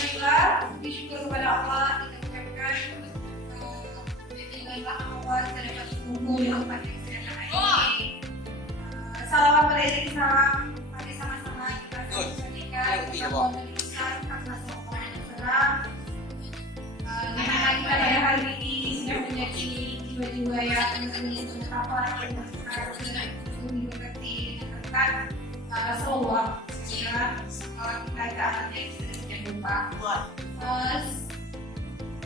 Baiklah, bersyukur kepada Allah kita ucapkan bimbinganlah Allah terhadap tubuh yang pada kesehatan ini. Salam alaikum, salam. Mari sama-sama kita sampaikan kita meneruskan karena semua serang. Karena kita pada hari ini sudah menjadi jiwa-jiwa yang menyentuh apa yang mengerti tentang Rasulullah. Kalau kita akan jangan lupa.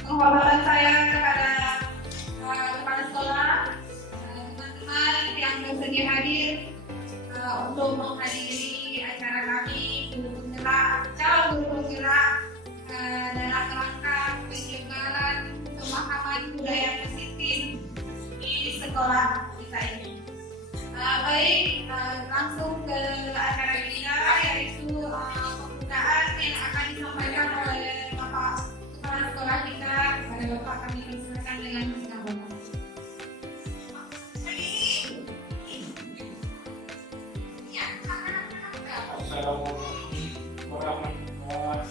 Penghormatan saya kepada kepala sekolah, teman-teman yang bersedia hadir untuk menghadiri acara kami guru penggerak, calon guru penggerak dalam rangka penyebaran pemahaman budaya positif di sekolah kita ini. Baik, langsung ke acara kita, yaitu pembukaan yang akan disampaikan oleh Bapak Kepala Sekolah kita. Kepada Bapak kami persilakan dengan segala Assalamualaikum warahmatullahi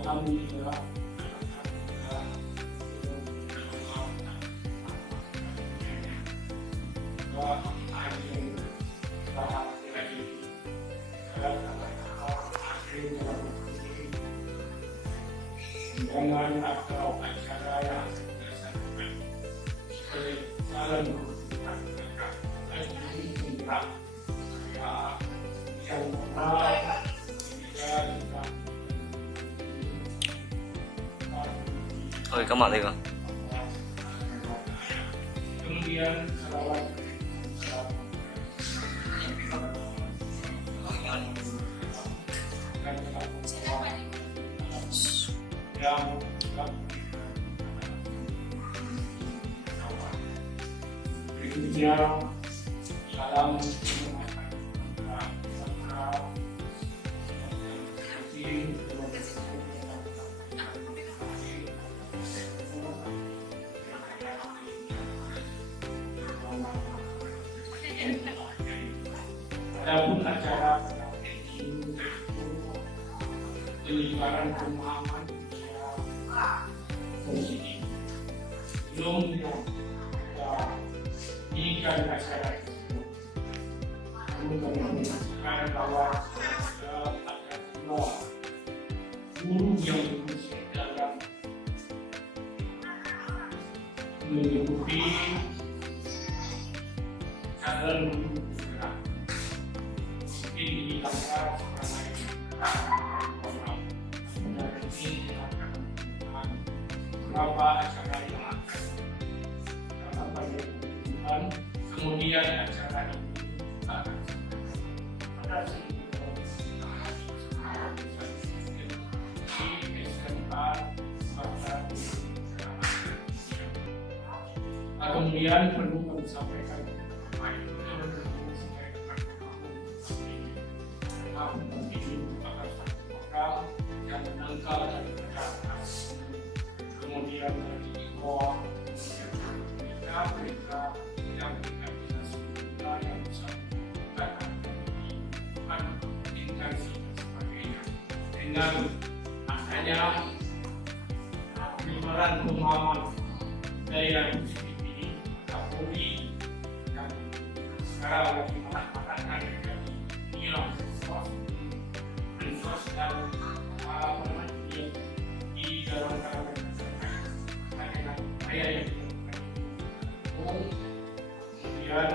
Alhamdulillah. Dengan atau acara yang dilaksanakan oleh calon yang Ôi, có mặt đi con. Kemudian salawat yang berikutnya salam adapun acara penyebaran pemahaman positif belum kita inikan acara tersebut. Namun kami memastikan bahwa ada pula guru yang berfungsi dalam mengikuti calon guru penggerak. Mungkin di dalam beberapa acara yang akan dapat dilakukan, kemudian acara ini akan pada di SMA kemudian perlu kami sampaikan yang menangkal dari kemudian dari ikon, mereka yang tidak bisa sebutkan yang bisa menggunakan intensi dan sebagainya dengan adanya penyebaran pemahaman daya positif ini. Kapolri yang sekarang lagi melaksanakan dari nilai mensos dan di dalam kemudian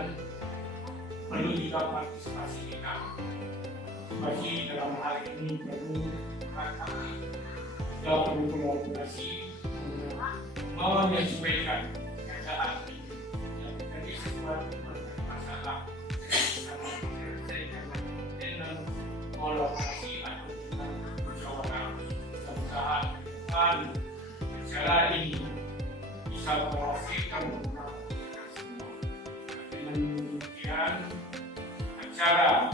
perlu juga partisipasi kita. Partisipasi dalam hal ini perlu kita perlu kolaborasi menyesuaikan keadaan yang jadi sesuatu masalah dengan kolaborasi atau dengan musyawarah mudah-mudahan depan acara ini bisa menghasilkan semua. Dengan demikian acara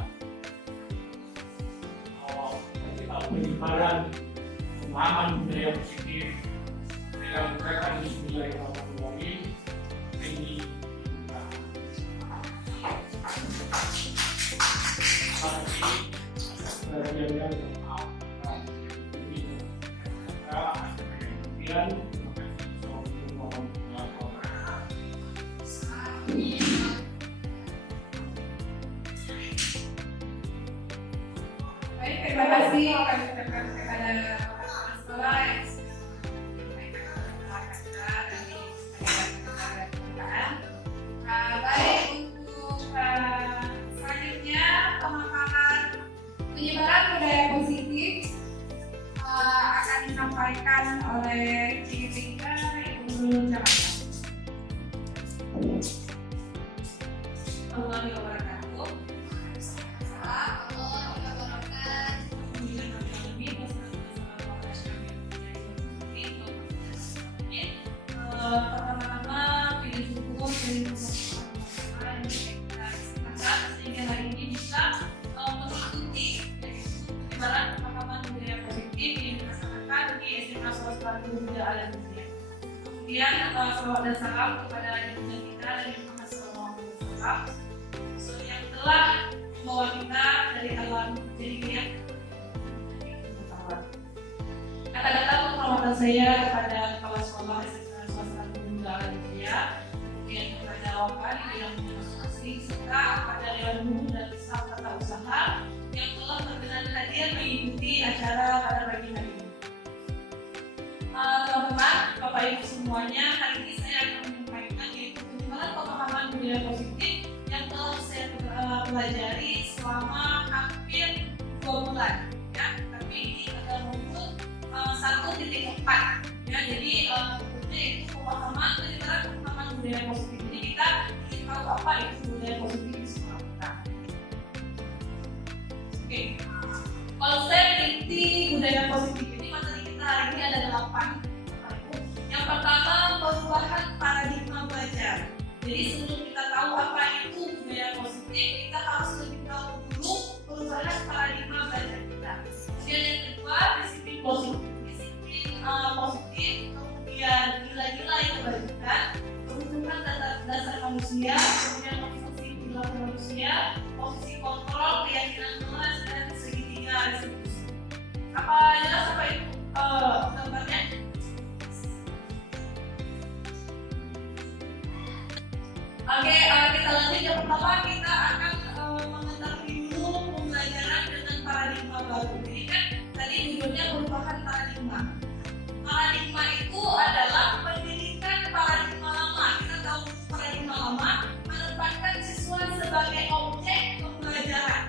penyebaran pemahaman budaya positif dalam gerakan Bismillahirrahmanirrahim ini Baik, terima kasih kami ucapkan kepada kepala sekolah yang sudah menyampaikan kata-kata dari pembukaan. Baik, untuk selanjutnya pemaparan penyebaran budaya positif akan disampaikan oleh Cikgu Ibu Nurul Jakarta. Assalamualaikum warahmatullahi pertama-tama pilih syukur dari teman-teman yang kita sepakat sehingga hari ini bisa mengikuti penyebaran pemahaman budaya positif yang dilaksanakan di SMA Swasta Muda Al-Azhar. Kemudian salawat dan salam kepada junjungan kita dari Muhammad SAW yang telah membawa kita dari alam jadi lihat. Kata-kata penghormatan saya kepada kepala sekolah SMA Swasta Muda Al-Azhar, kemudian kepada wakil yang masing-masing serta kepada dewan guru dan staf tata usaha yang telah berkenan hadir mengikuti acara pada pagi hari ini. Teman-teman, Bapak Ibu semuanya, hari ini saya akan menyampaikan yaitu penyebaran pemahaman budaya positif yang telah saya pelajari selama hampir 2 bulan. Ya, tapi ini adalah modul 1.4. Ya, jadi bentuknya itu penyebaran pemahaman budaya positif. Jadi kita ingin tahu apa itu budaya positif di sekolah kita. Oke, kalau saya meneliti budaya positif ini materi kita hari ini ada 8. Yang pertama, perubahan paradigma belajar. Jadi sebelum kita tahu apa itu budaya positif, kita harus lebih tahu dulu perubahan paradigma belajar kita. Kemudian yang kedua, disiplin positif. Kemudian nilai-nilai kebajikan, kebutuhan dasar manusia, kemudian motivasi perilaku manusia, posisi kontrol, keyakinan kelas, dan segitiga restitusi. Apa jelas apa itu gambarnya? Oke, kita lanjut. Yang pertama kita akan mengetahui dulu pembelajaran dengan paradigma baru. Jadi kan tadi judulnya perubahan paradigma. Paradigma itu adalah pendidikan paradigma lama. Kita tahu paradigma lama menempatkan siswa sebagai objek pembelajaran.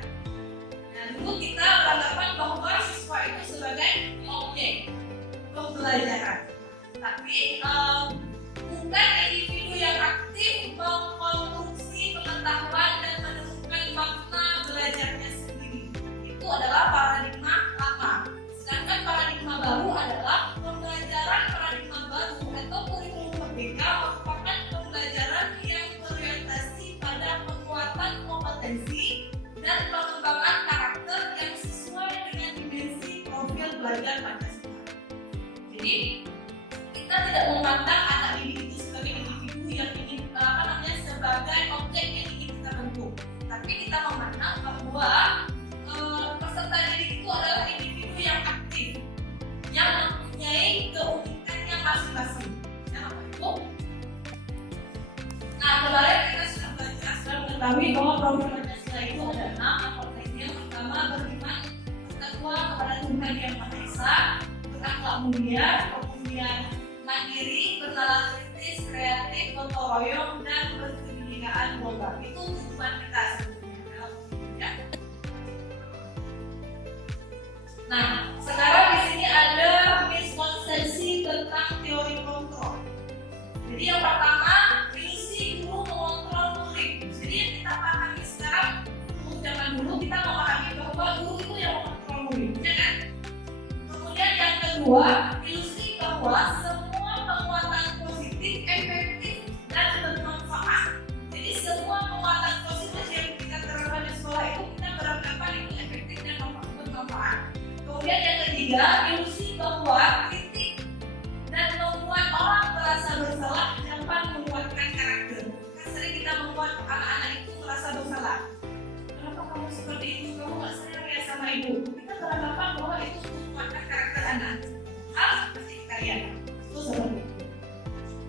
Nah, dulu kita beranggapan bahwa siswa itu sebagai objek pembelajaran. Tapi bukan individu yang aktif mengkonstruksi pengetahuan dan menemukan makna belajarnya sendiri. Itu adalah paradigma lama. Sedangkan paradigma baru adalah pembelajaran paradigma baru atau kurikulum merdeka merupakan pembelajaran yang berorientasi pada penguatan kompetensi dan pengembangan karakter yang sesuai dengan dimensi profil belajar Pancasila. Jadi kita tidak memandang anak didik itu sebagai individu yang ingin sebagai objek yang ingin kita bentuk, tapi kita memandang bahwa peserta didik itu adalah individu yang aktif, yang mempunyai keunikannya masing-masing. Ya, itu. Nah, kemarin kita sudah mengetahui bahwa profil Pancasila itu ada 6. Yang pertama, beriman bertakwa kepada Tuhan Yang Maha Esa, berakhlak mulia, kemudian mandiri, bernalar kritis, kreatif, gotong royong, dan berkebinekaan global. Itu tujuan kita sebenarnya. Ya. Nah, sekarang di sini ada miskonsepsi tentang teori kontrol. Jadi yang pertama, ilusi guru mengontrol murid. Jadi yang kita pahami sekarang, zaman dulu kita memahami bahwa guru itu yang mengontrol murid, ya kan? Kemudian yang kedua, ilusi bahwa semua penguatan positif efektif dan bermanfaat. Jadi semua penguatan positif yang kita terapkan di sekolah itu kita beranggapan itu efektif dan bermanfaat. Kemudian yang ketiga, ilusi bahwa kritik dan membuat orang merasa bersalah dapat menguatkan karakter. Kan sering kita membuat anak-anak itu merasa bersalah. Kenapa kamu seperti itu? Kamu nggak sayang ya sama ibu? Kita beranggapan bahwa itu menguatkan karakter anak. Pasti kalian itu seperti itu.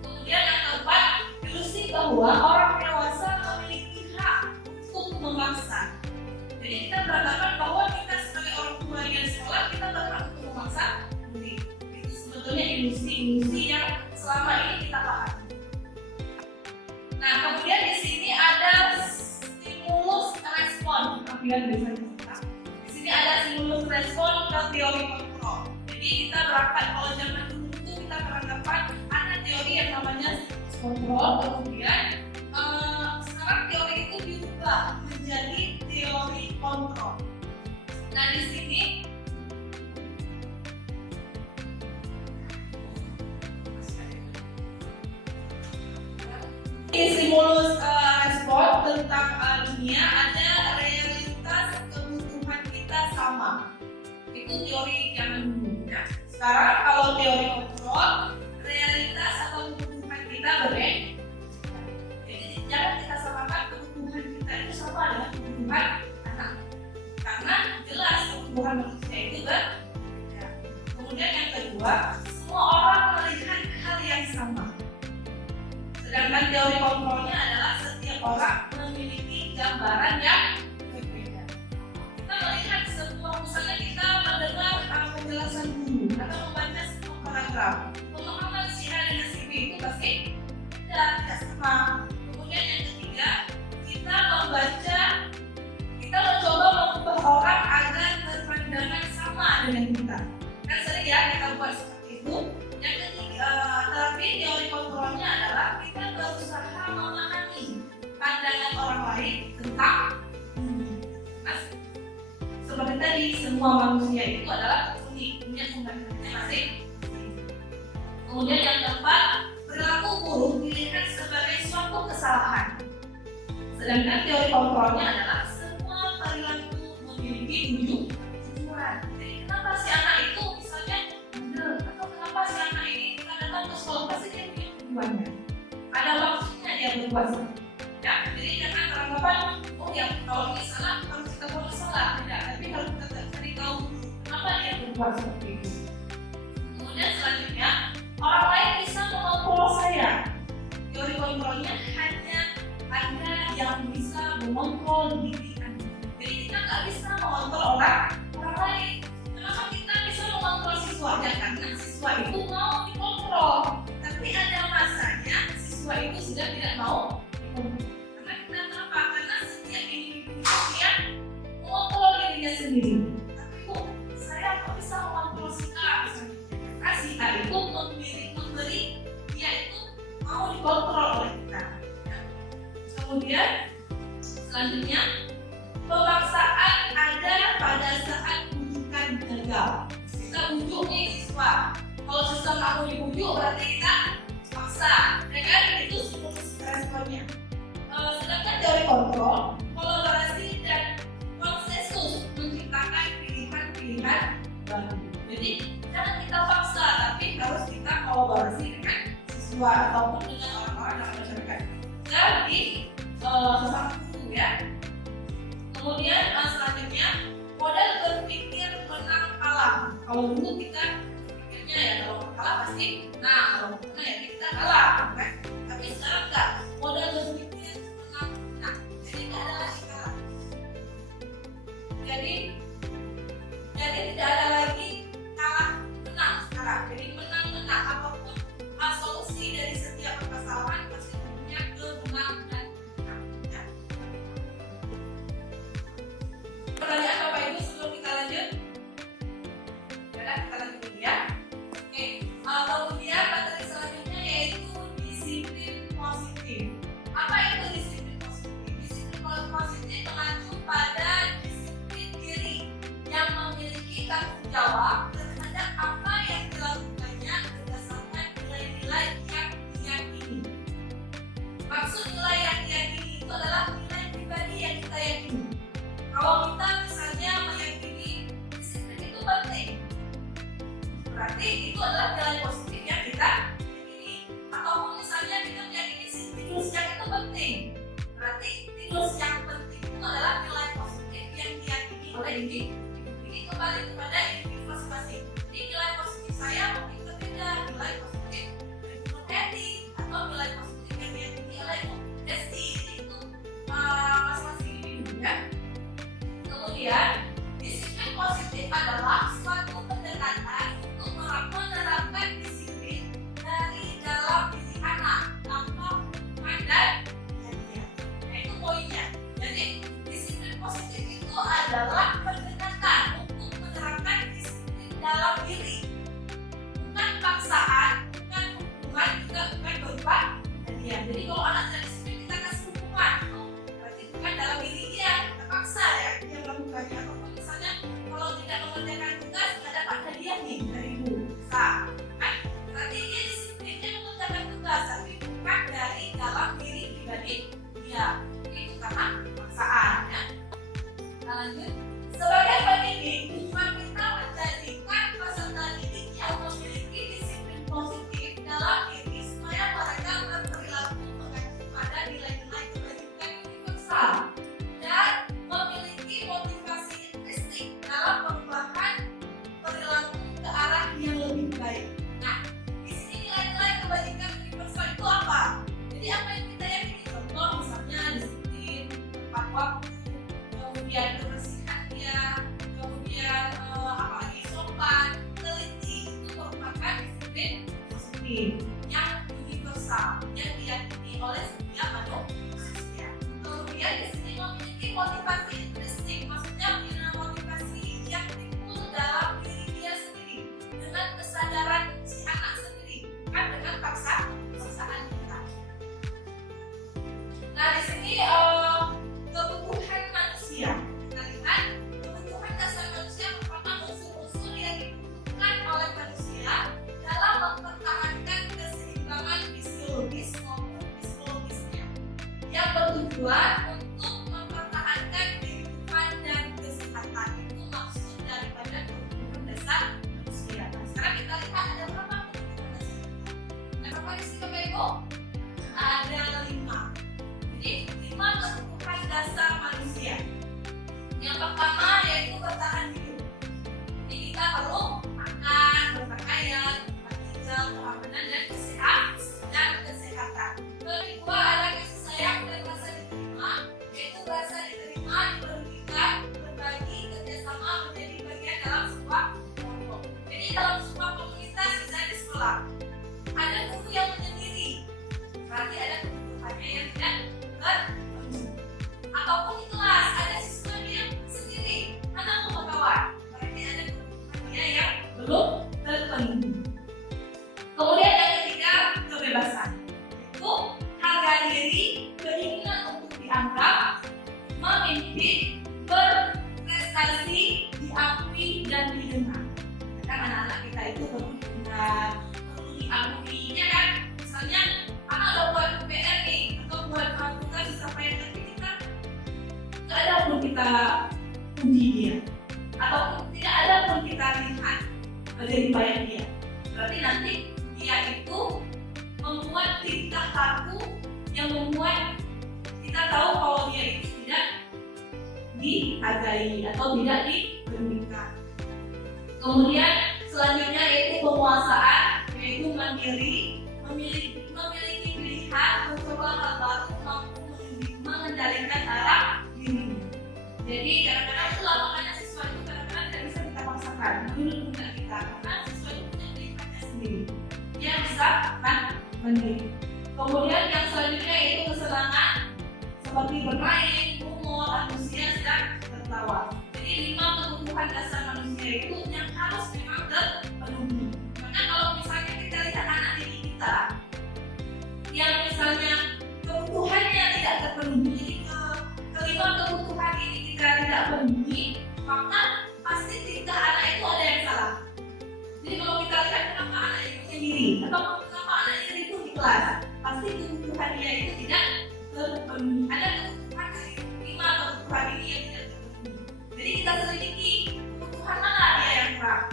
Kemudian yang keempat, ilusi bahwa orang dewasa memiliki hak untuk memaksa. Jadi kita beranggapan bahwa kita sebagai orang tua yang sekolah kita berhak untuk memaksa murid. Itu sebetulnya ilusi yang selama ini kita pahami. Nah, kemudian di sini ada stimulus respon. Kalian bisa lihat. Di sini ada stimulus respon ke teori kontrol. Jadi kita berangkat kalau zaman dulu itu kita beranggapan ada teori yang namanya stimulus kontrol. Kemudian sekarang teori itu diubah menjadi teori kontrol. Nah, di sini stimulus respon tentang dunia ada realitas kebutuhan kita sama. Itu teori yang dulu ya. Sekarang kalau teori kontrol, realitas atau kebutuhan kita berbeda. Jadi jangan kita samakan kebutuhan kita itu sama dengan kebutuhan anak. Karena jelas kebutuhan manusia itu berbeda. Kemudian yang kedua, semua orang melihat hal yang sama. Sedangkan teori kontrolnya adalah setiap orang memiliki gambaran yang berbeda. Kita melihat sebuah, misalnya kita mendengar penjelasan guru atau membaca sebuah paragraf, pemahaman si A dan si B itu pasti tidak sama. Kemudian yang ketiga, kita membaca, kita mencoba mengubah orang agar berpandangan sama dengan kita. Kan sering ya kita buat seperti itu. Yang ketiga, tapi teori kontrolnya adalah kita berusaha memahami pandangan orang lain tentang seperti tadi, semua manusia itu adalah unik, punya pembahasannya masing. Kemudian yang keempat, perilaku buruk dilihat sebagai suatu kesalahan. Sedangkan teori kontrolnya adalah semua perilaku memiliki tujuan. Jadi kenapa si anak itu misalnya benar, atau kenapa si anak ini kadang-kadang ke sekolah, pasti dia punya tujuannya. Ada maksudnya dia berbuat seperti itu. Ya, jadi jangan beranggapan, oh ya kalau ini salah harus kita buat salah. Tidak, tapi harus kita cari tahu kenapa dia berbuat seperti itu. Kemudian selanjutnya, orang lain bisa mengontrol saya. Teori kontrolnya hanya ada yang bisa mengontrol diri Anda. Jadi kita nggak bisa mengontrol orang lain. Kenapa kita bisa mengontrol siswa? Ya karena siswa itu mau dikontrol. Tapi ada masanya siswa itu sudah tidak mau dikontrol. Karena kenapa? Karena setiap individu yang mengontrol dirinya sendiri. Tapi kok saya kok bisa mengontrol si A? Si A itu memberi, dia itu mau dikontrol oleh kita. Kemudian selanjutnya, pemaksaan ada pada saat bujukan gagal. Kita bujuk nih siswa. Kalau siswa nggak mau dibujuk berarti kita paksa. Ya kan? Itu stimulus responnya. Sedangkan teori kontrol, kolaborasi dan konsensus menciptakan pilihan-pilihan baru. Jadi jangan kita paksa, tapi harus kita kolaborasi dengan siswa ataupun dengan orang-orang dalam masyarakat. Jadi sesama guru ya. Kemudian selanjutnya, model berpikir menang kalah. Kalau dulu kita berpikirnya ya kalau kalah pasti menang, kalau menang ya kita kalah, kan? Tapi sekarang enggak. Model berpikir menang. Jadi tidak ada lagi kalah. Jadi tidak ada lagi kalah menang sekarang. Jadi menang apapun solusi dari setiap permasalahan pasti punya kemenangan dan menang. Ya. Pertanyaan Bapak Ibu sebelum kita lanjut? Ya, kita lanjut dulu ya. Oke, kemudian materi selanjutnya yaitu disiplin Stimulus yang itu penting. Berarti stimulus yang penting itu adalah nilai positif yang diyakini oleh individu. Ini kembali kepada individu masing-masing. Jadi nilai positif saya mungkin berbeda, nilai positif dari Bu Edi atau nilai positif yang diyakini oleh Bu Desti. Itu masing-masing individu ya. Kemudian disiplin positif adalah suatu pendekatan untuk menerapkan disiplin dari dalam diri anak tanpa dan jadinya. Nah itu poinnya. Jadi disiplin positif itu adalah pendekatan untuk menerapkan disiplin dalam diri, bukan paksaan, bukan hukuman, juga bukan berupa hadiah. Jadi kalau anak tidak disiplin kita kasih hukuman, itu berarti bukan dalam diri dia, kita paksa ya dia melakukannya. Ataupun misalnya kalau tidak mengerjakan tugas tidak dapat hadiah nih dari ibu, bisa kan? Berarti dia disiplinnya mengerjakan tugas, tapi bukan dari dalam diri pribadi dia. Itu karena paksaan ya. Nah, lanjut. Sebagai pendidik, tujuan kita menjadikan peserta didik yang memiliki disiplin positif dalam diri supaya mereka berperilaku mengacu pada nilai-nilai kebajikan universal dan memiliki motivasi intrinsik dalam perubahan perilaku ke arah yang lebih baik. Nah, di sini nilai-nilai kebajikan universal itu apa? Jadi apa yang kita yakini? Contoh misalnya disiplin, tepat waktu, kemudian kebersihan dia, kemudian apalagi sopan, teliti, itu merupakan disiplin positif yang universal yang diyakini oleh setiap manusia. Kemudian di sini memiliki motivasi intrinsik, maksudnya motivasi yang timbul dalam diri dia sendiri dengan kesadaran si anak sendiri, bukan dengan paksaan kita. Nah di sini kebutuhan manusia. Kita lihat kebutuhan dasar manusia merupakan unsur-unsur yang dibutuhkan oleh manusia dalam mempertahankan keseimbangan fisiologis maupun psikologisnya yang bertujuan untuk mempertahankan kehidupan dan kesehatan. Itu maksud daripada kebutuhan dasar manusia. Nah sekarang kita lihat ada berapa kebutuhan dasar. Ada berapa di sini Bapak Ibu? Ada 5. Jadi 5 kebutuhan dasar manusia. Yang pertama yaitu bertahan hidup. Jadi kita perlu makan, berpakaian, tempat tinggal, keamanan dan kesehatan. Kedua ada kasih sayang dan rasa diterima, yaitu rasa diterima diperlukan berbagi kerjasama menjadi bagian dalam sebuah kelompok. Jadi dalam sebuah komunitas misalnya di sekolah ada guru yang menyendiri, berarti ada kebutuhannya yang tidak terpenuhi. Ataupun di kelas ada siswa yang sendiri, mana mau berkawan, berarti ada kebutuhannya yang belum terpenuhi. Kemudian yang ketiga kebebasan, itu harga diri, keinginan untuk dianggap, memimpin, berprestasi, diakui dan didengar. Kan anak-anak kita itu perlu diakui, ya kan? Misalnya anak udah buat PR nih atau buat tugas disampaikan, tapi kita nggak ada pun kita uji dia, ataupun tidak ada pun kita lihat dari bayang dia. Berarti nanti dia itu membuat tingkah laku yang membuat kita tahu kalau dia itu tidak dihargai atau tidak dipedulikan. Kemudian selanjutnya yaitu penguasaan, yaitu mandiri, memiliki pilihan, mencoba hal baru, mampu mengendalikan arah diri. Jadi kadang-kadang itulah makanya siswa itu kadang-kadang tidak bisa kita paksakan, dulu tidak kita, karena siswa itu punya pilihannya sendiri. Dia bisa mandiri. Kemudian yang selanjutnya yaitu kesenangan seperti bermain, humor, antusias dan tertawa. Jadi 5 kebutuhan dasar manusia itu yang harus memang terpenuhi. Karena kalau misalnya kita lihat anak didik kita yang misalnya kebutuhannya tidak terpenuhi, jadi kelima kebutuhan ini kita tidak penuhi, maka pasti tingkah anak itu ada yang salah. Jadi kalau kita lihat kenapa anak itu sendiri atau kenapa anak itu di kelas, pasti kebutuhan dia itu tidak terpenuhi. Ada kebutuhan dari 5 kebutuhan ini yang tidak terpenuhi. Jadi kita selidiki kebutuhan mana dia yang kurang.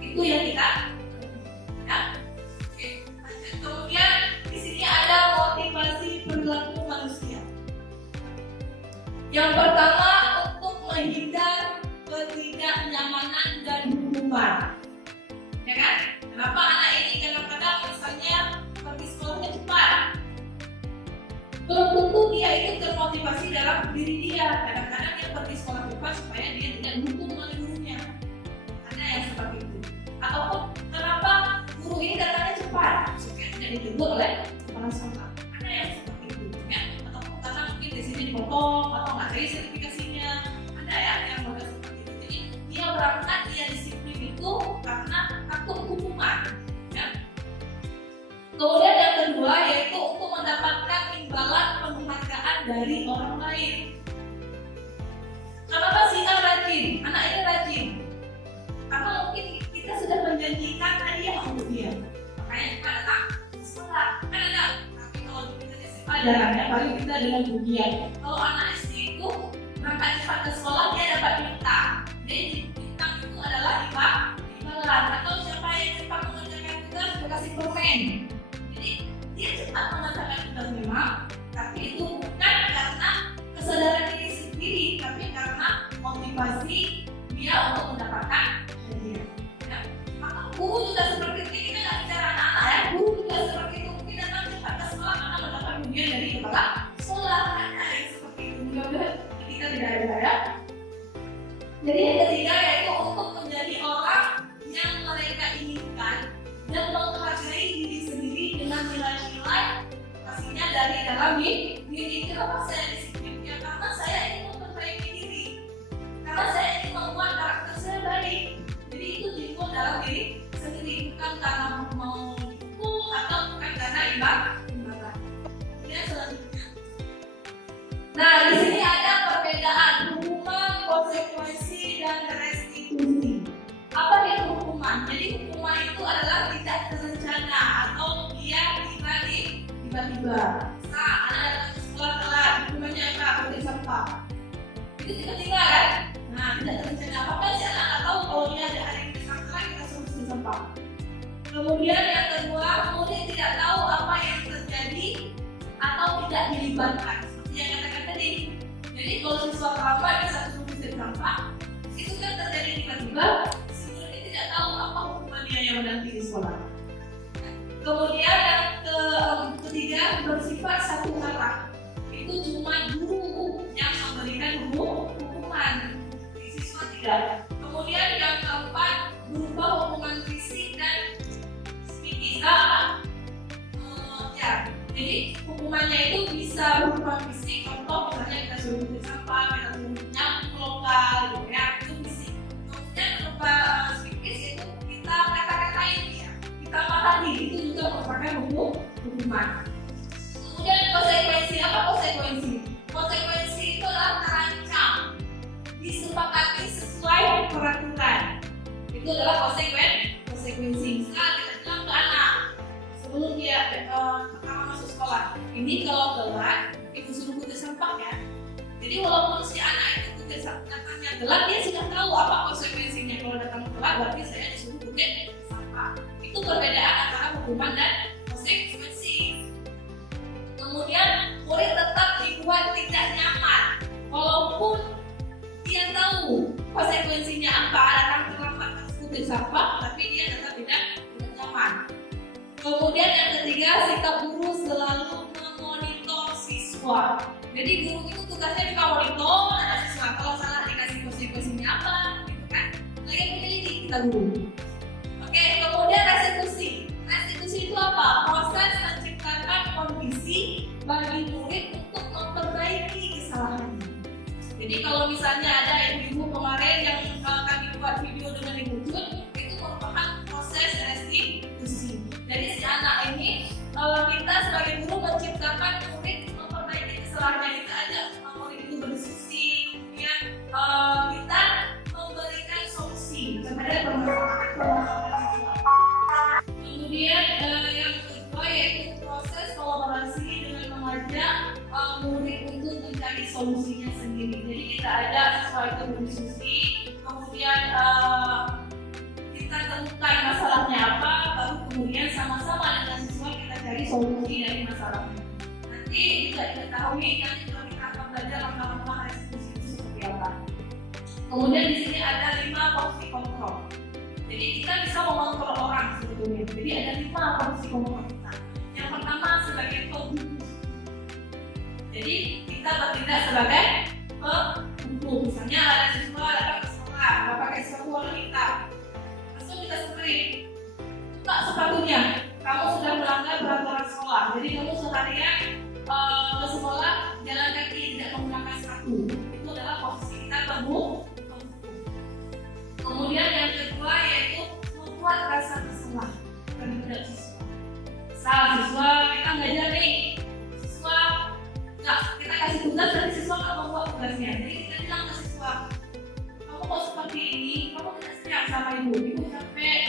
Itu yang kita ya. Oke, lanjut. Kemudian di sini ada motivasi Yang pertama, untuk menghindar ketidaknyamanan dan hukuman. Ya kan? Kenapa anak ini kadang-kadang misalnya pergi sekolahnya cepat? Belum tentu dia itu termotivasi dalam diri dia. Kadang-kadang dia pergi sekolah cepat supaya dia tidak dihukum oleh gurunya. Ada yang seperti itu. Ataupun kenapa guru ini datangnya cepat supaya tidak ditegur oleh kepala sekolah. Ada yang seperti itu, ya. Ataupun karena mungkin di sini dipotong atau nggak ada sertifikasinya. Ada ya yang model seperti itu. Jadi dia berangkat dia disiplin itu karena takut hukuman. Ya. Kemudian yang kedua yaitu untuk mendapatkan imbalan penghargaan dari orang lain. Kenapa si A rajin? Anak ini rajin. Karena mungkin kita sudah menjanjikan hadiah untuk dia. Makanya kita datang ke sekolah. Kan ada. Tapi kalau kita di pelajarannya paling kita dengan ujian. Kalau anak SD itu berangkat cepat ke sekolah dia dapat bintang. Jadi bintang itu adalah imbalan. Atau siapa yang cepat mengerjakan tugas dikasih permen. Jadi dia cepat mengerjakan tugas memang, tapi itu bukan karena kesadaran diri sendiri, tapi karena motivasi dia untuk mendapatkan hadiah. Ya. Maka guru juga seperti ini, kita nggak bicara anak-anak ya. Guru juga seperti itu, mungkin datang cepat ke sekolah karena mendapat hadiah dari kepala sekolah. Ada yang seperti itu, mudah-mudahan kita tidak ada ya. Jadi yang ketiga yaitu untuk menjadi orang yang mereka inginkan dan menghargai diri sendiri dengan nilai-nilai pastinya dari dalam diri. Kenapa saya disiplin? Ya karena saya ingin memperbaiki diri, karena saya ingin membuat karakter saya baik. Jadi itu timbul dalam diri sendiri, bukan karena mau dihukum atau bukan karena imbalan. Kemudian selanjutnya, nah di sini ada perbedaan hukuman, konsekuensi dan restitusi. Apa itu hukuman? Jadi hukuman itu adalah tidak terencana atau dia tiba-tiba. Nah, anak datang ke sekolah telat, hukumannya apa? Ambil sampah. Itu tiba-tiba kan? Nah, tidak terencana. Apakah si anak nggak tahu kalau dia ada hari ini sampah, kita suruh ambil sampah. Kemudian yang kedua, murid tidak tahu apa yang terjadi atau tidak dilibatkan. Seperti yang katakan tadi. Jadi kalau siswa terlambat bisa suruh ambil sampah, itu kan terjadi tiba-tiba. Tidak tahu apa hukumannya yang menanti di sekolah. Kemudian yang ketiga bersifat satu arah. Itu cuma guru yang memberikan hukuman, siswa tidak. Kemudian yang keempat berupa hukuman fisik dan psikis. Ya, jadi hukumannya itu bisa berupa fisik. Contoh misalnya kita suruh ambil sampah, kita suruh nyapu lokal, gitu ya, itu fisik. Kemudian berupa itu kita kata-katain dia, kita marahi, itu juga merupakan hukuman. Kemudian konsekuensi, apa konsekuensi? Konsekuensi itu adalah terancam, disepakati sesuai peraturan. Itu adalah konsekuensi. Misalnya kita bilang ke anak sebelum dia pertama masuk sekolah, ini kalau telat, ibu suruh kutip sampah ya. Jadi walaupun si anak itu datangnya telat, dia sudah tahu apa konsekuensinya. Kalau datang telat berarti saya disuruh kutip sampah. Itu perbedaan antara hukuman dan konsekuensi. Kemudian murid tetap dibuat tidak nyaman, walaupun dia tahu konsekuensinya apa, datang terlambat harus kutip sampah, tapi dia tetap tidak nyaman. Kemudian yang ketiga, sikap guru selalu memonitor siswa. Jadi guru itu tugasnya juga monitor anak siswa. Kalau salah dikasih konsekuensinya apa, gitu kan? Lagi menyelidiki kita guru. Oke, kemudian restitusi. Restitusi itu apa? Proses menciptakan kondisi bagi murid untuk memperbaiki kesalahannya. Jadi kalau misalnya ada ibu kemarin yang kami buat video dengan Ibu Jun, itu merupakan proses restitusi. Jadi si anak ini kita sebagai guru menciptakan murid memperbaiki kesalahannya. Kita ajak murid itu berdiskusi, kemudian kita memberikan solusi kepada permasalahan. Kemudian yang kedua yaitu proses kolaborasi dengan mengajak murid untuk mencari solusinya sendiri. Jadi kita ajak siswa itu berdiskusi, kemudian kita temukan masalahnya apa, baru kemudian sama-sama dengan siswa kita cari solusi dari masalahnya. Nanti juga diketahui nanti kalau kita akan belajar langkah-langkah restitusi itu seperti apa. Kemudian di sini ada 5 posisi kontrol. Jadi kita bisa mengontrol orang sebetulnya. Jadi ada 5 posisi kontrol kita. Yang pertama sebagai pembungkus. Jadi kita bertindak sebagai pembungkus. Misalnya ada siswa datang ke sekolah, pakai sepatu warna hitam, langsung kita screen. Buka sepatunya. Kamu sudah melanggar peraturan sekolah. Jadi kamu seharian ke sekolah jalan kaki tidak menggunakan sepatu. Itu adalah posisi kita pembungkus. Kemudian yang kedua yaitu membuat rasa bersalah terhadap siswa. Salah siswa kita ngajar nih, siswa nggak kita kasih tugas dan siswa nggak membuat tugasnya. Jadi kita bilang ke siswa, kamu kok seperti ini, kamu tidak sayang sama ibu capek,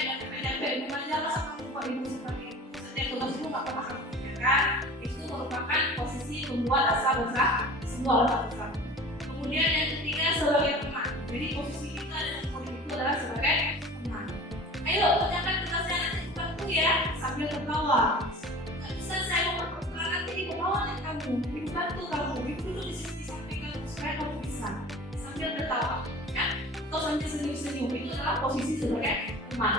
ibu ngajar masa kamu buat ibu seperti itu. Setiap tugas ibu nggak pernah kamu kerjakan. Itu merupakan posisi membuat rasa bersalah, sebuah rasa bersalah. Kemudian yang ketiga sebagai teman. Jadi posisi kita adalah sebagai teman. Ayo kerjakan tugasnya nanti bantu ya sambil tertawa. Nggak bisa saya mau berperan nanti ibu bawa nih kamu, ibu bantu kamu, ibu dulu di samping kamu supaya kamu bisa sambil tertawa, ya? Atau sambil senyum-senyum. Itu adalah posisi sebagai teman.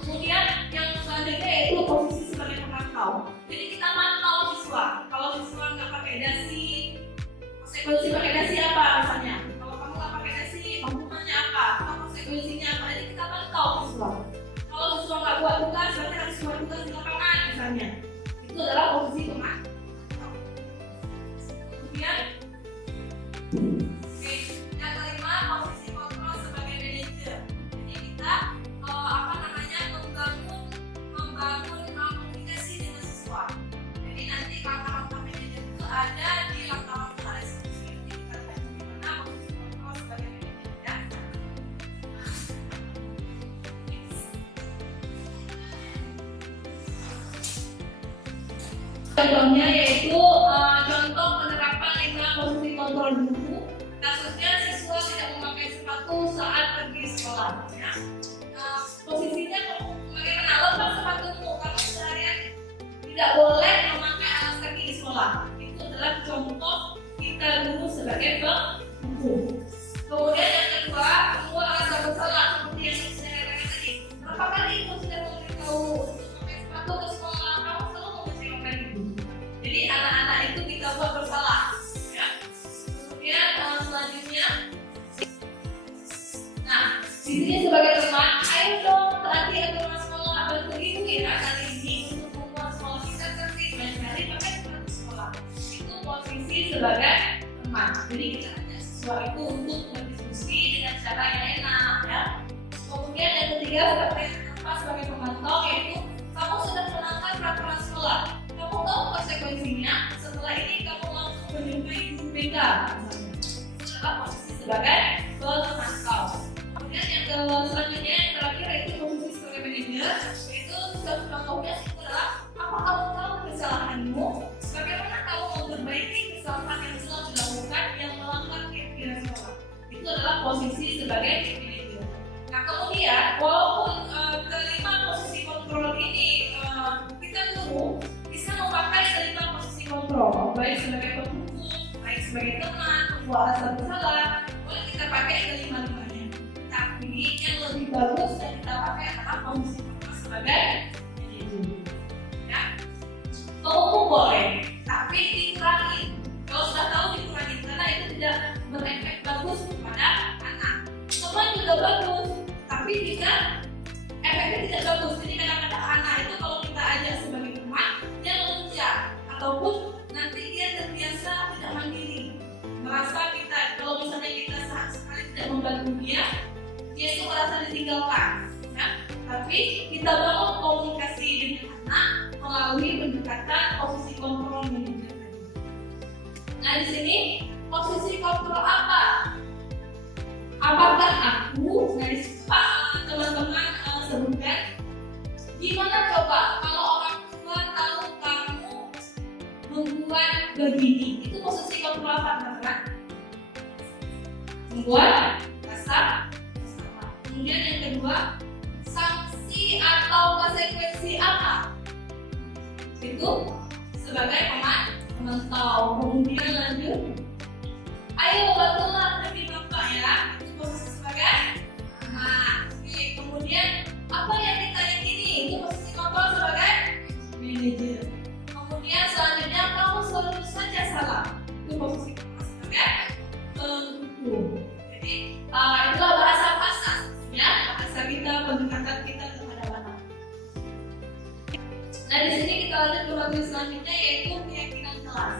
Kemudian yang selanjutnya yaitu posisi sebagai pemantau. Jadi kita mantau siswa. Kalau siswa nggak pakai dasi, konsekuensi pakai dasi apa misalnya? Kalau kamu nggak pakai dasi, hukumannya apa? Konsekuensinya apa? Jadi kita pantau siswa. Kalau siswa nggak buat tugas, berarti harus buat tugas di lapangan misalnya. Itu adalah posisi teman. Kemudian, yang kelima posisi kontrol sebagai manajer. Jadi kita membangun komunikasi dengan siswa. Jadi nanti langkah-langkah manajer itu ada di langkah-langkah restitusi. Jadi kita lihat bagaimana posisi kontrol sebagai manajer ya. Contohnya yaitu contoh penerapan 5 posisi kontrol buku. Kasusnya siswa tidak memakai sepatu saat pergi sekolah. Ya. Posisinya bagaimana? Lepas sepatumu, kamu seharian tidak boleh memakai alas kaki di sekolah. Itu adalah contoh kita dulu sebagai pembungku. Kemudian yang kedua, membuat rasa bersalah seperti yang saya katakan tadi. Berapa kali ibu sudah memberitahu untuk memakai sepatu ke sekolah, kamu selalu mengecewakan ibu. Jadi anak-anak itu kita buat bersalah. Ya. Kemudian selanjutnya, nah di sini sebagai teman, ayo dong taati aturan sekolah, bantu ibu ya kali ini untuk membuat sekolah kita tertib dan sekali pakai sepatu sekolah. Itu posisi sebagai teman. Jadi kita ajak siswa itu untuk berdiskusi dengan cara yang enak ya. Kemudian yang ketiga sebagai tempat sebagai pemantau yaitu kamu sudah melanggar peraturan sekolah. Kamu tahu konsekuensinya. Setelah ini kamu langsung menjumpai guru BK misalnya. Itu adalah posisi sebagai pemantau. Kemudian yang selanjutnya yang terakhir yaitu posisi sebagai manajer, yaitu contohnya itu adalah apa kamu tahu kesalahanmu, bagaimana kamu memperbaiki kesalahan yang telah dilakukan yang melanggar kegiatan sekolah. Itu adalah posisi sebagai manajer. Nah kemudian walaupun kelima posisi kontrol ini kita dulu bisa memakai kelima posisi kontrol, baik sebagai pembungkus, baik sebagai teman, membuat rasa bersalah, boleh kita pakai kelima-limanya. Tapi yang lebih bagus dan kita pakai adalah posisi kontrol sebagai manajer. Ya, pembungkus boleh, tapi dikurangi. Kalau sudah tahu dikurangi karena itu tidak berefek bagus kepada anak. Teman juga bagus, tapi tidak efeknya tidak bagus. Jadi kadang-kadang anak itu kalau kita ajak sebagai teman, dia mengejar ataupun nanti dia terbiasa tidak mandiri, merasa kita kalau misalnya kita sekali tidak membantu dia itu merasa ditinggalkan. Ya? Tapi kita bangun komunikasi dengan anak melalui pendekatan posisi kontrol manajer tadi. Nah di sini posisi kontrol apa? Apakah aku dari teman-teman sebutkan gimana coba kalau orang tua tahu kamu membuat begini, itu posisi kontrol apa teman-teman? Membuat rasa. Kemudian yang kedua, sanksi atau konsekuensi apa? Itu sebagai memantau. Kemudian lanjut, ayo bantulah demi Bapak ya. Itu posisi sebagai oke. Kemudian apa yang kita yakini? Itu posisi kontrol sebagai manajer. Kemudian selanjutnya kamu selalu saja salah. Itu posisi kontrol sebagai penghukum. Jadi itulah bahasa pasar ya, bahasa kita, pendekatan kita terhadap anak. Nah di sini kita lanjut ke materi selanjutnya yaitu keyakinan kelas.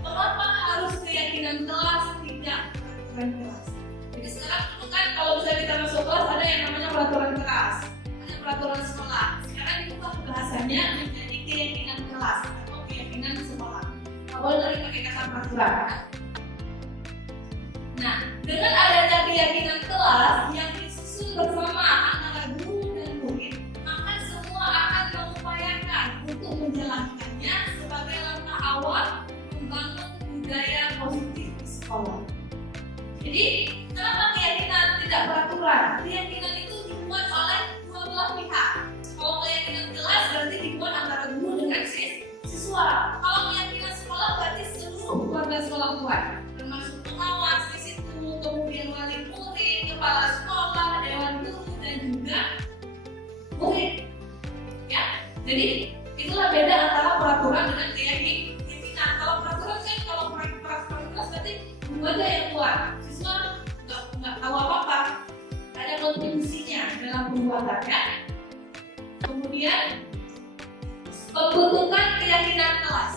Mengapa harus keyakinan kelas, tidak peraturan kelas? Jadi sekarang itu kan kalau misalnya kita masuk kelas ada yang namanya peraturan kelas, ada peraturan sekolah. Sekarang diubah bahasanya menjadi keyakinan kelas atau keyakinan sekolah. Nggak boleh lagi pakai kata peraturan. Nah, dengan adanya keyakinan kelas yang disusun bersama antara guru dan murid, maka semua akan mengupayakan untuk menjalankannya sebagai langkah awal membangun budaya positif di sekolah. Jadi, kenapa keyakinan tidak peraturan? Keyakinan itu dibuat oleh dua belah pihak. Kalau keyakinan kelas berarti dibuat antara guru dengan siswa. Kalau keyakinan sekolah berarti seluruh keluarga sekolah buat, termasuk pengawas di situ, kemudian wali murid, kepala sekolah, dewan guru dan juga murid. Ya, jadi itulah beda antara peraturan dengan keyakinan. Kalau peraturan kan kalau peraturan kelas berarti guru aja yang buat, siswa nggak tahu apa-apa, ada kontribusinya dalam pembuatan ya. Kemudian pembentukan keyakinan kelas.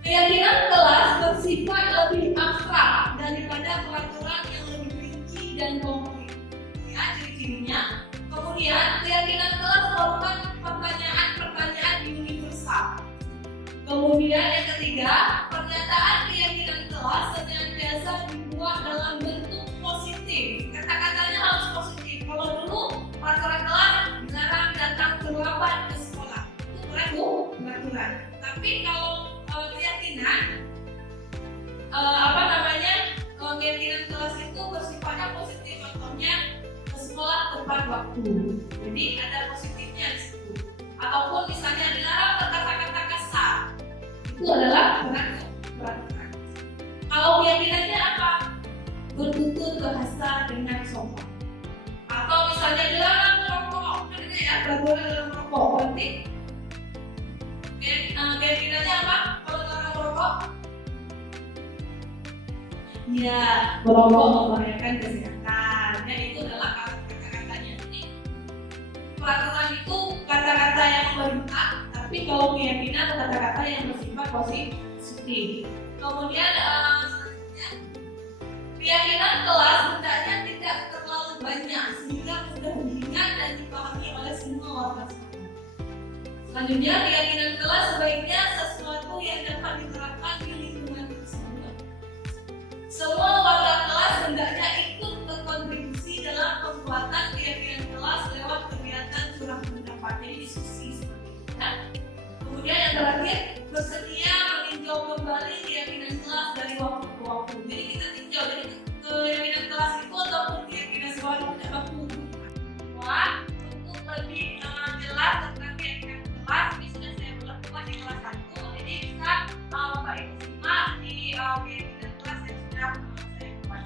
Keyakinan kelas bersifat lebih abstrak daripada peraturan yang lebih rinci dan konkret. Ya, ciri-cirinya. Kemudian keyakinan kelas merupakan pertanyaan-pertanyaan universal. Kemudian yang ketiga, pernyataan keyakinan kelas senantiasa dibuat dalam bentuk positif. Kata-katanya harus positif. Kalau dulu peraturan kelas dilarang datang terlambat ke sekolah, itu peraturan. Tapi kalau keyakinan keyakinan kelas itu bersifatnya positif, contohnya ke sekolah tepat waktu. Jadi ada positifnya di situ. Ataupun misalnya dilarang berkata-kata kasar, itu adalah peraturan. Kalau keyakinannya apa? Bertutur bahasa dengan sopan. Atau misalnya dilarang merokok, kan ada ya peraturan dalam merokok. Berarti keyakinannya apa? Kalau dilarang merokok? Ya, merokok membahayakan kesehatan. Dan itu adalah kata-katanya. Jadi peraturan itu kata-kata yang memerintah, tapi kalau keyakinan kata-kata yang bersifat positif. Kemudian selanjutnya, keyakinan kelas hendaknya tidak terlalu banyak sehingga mudah diingat dan dipahami oleh semua warga sekolah. Selanjutnya, keyakinan kelas sebaiknya sesuatu yang dapat diterapkan di lingkungan tersebut. Semua warga kelas hendaknya ikut berkontribusi dalam pembuatan keyakinan kelas lewat kegiatan curah pendapat, jadi diskusi seperti itu. Kemudian yang terakhir, bersedia meninjau kembali keyakinan kelas dari waktu ke waktu. Jadi kita tinjau, jadi keyakinan kelas itu ataupun keyakinan sekolah itu dapat mengubah. Untuk lebih jelas tentang keyakinan kelas, ini sudah saya buat di kelas 1. Jadi bisa Bapak Ibu simak di keyakinan kelas yang sudah saya buat.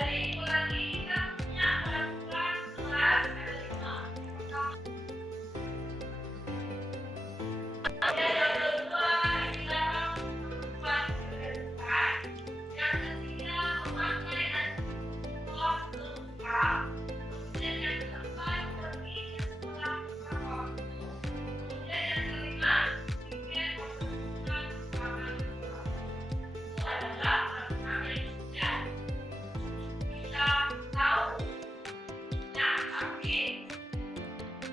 Jadi ulangi kita punya peraturan kelas ada 5. Yang kedua adalah kebutuhan prioritas. Yang ketiga memakai dan sekolah lengkap. Kemudian yang keempat pergi ke sekolah tepat waktu. Kemudian yang kelima bikin pertemuan bersama sekolah. Itu adalah peraturan yang sudah kita tahu. Nah, tapi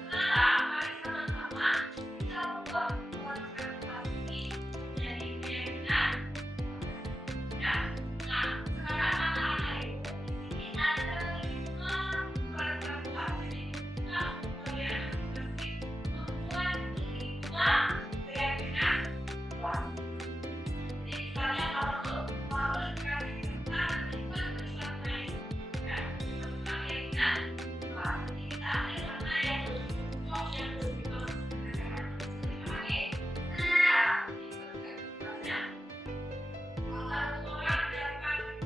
sekarang mari sama-sama kita ubah peraturan ini menjadi keyakinan. Ya, nah sekarang anak-anak itu di sini ada 5 peraturan. Jadi kita kalian masing-masing membuat 5 keyakinan. Jadi misalnya kalau dikasih kita 5 keyakinan, ya, 5 keyakinan. Jadi kita ambil mana yang cocok, yang lebih bagus dengan lagi. Nah, misalnya kalau satu orang dapat kita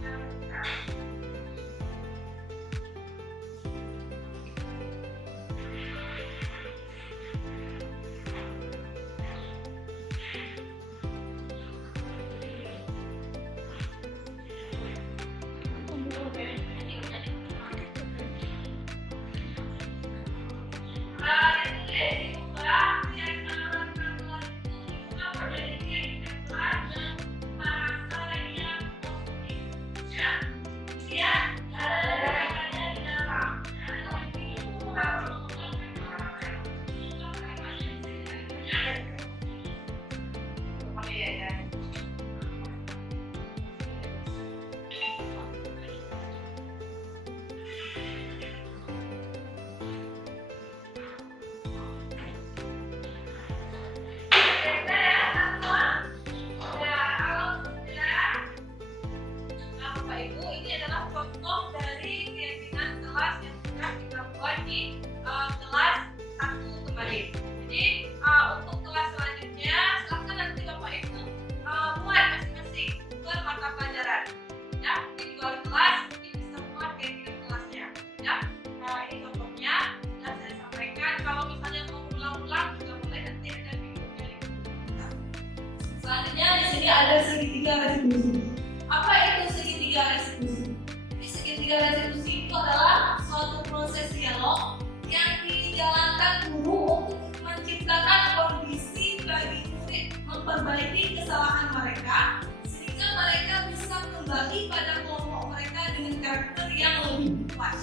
selanjutnya di sini ada segitiga restitusi. Apa itu segitiga restitusi? Di segitiga restitusi itu adalah suatu proses dialog yang dijalankan guru untuk menciptakan kondisi bagi murid memperbaiki kesalahan mereka sehingga mereka bisa kembali pada kelompok mereka dengan karakter yang lebih kuat.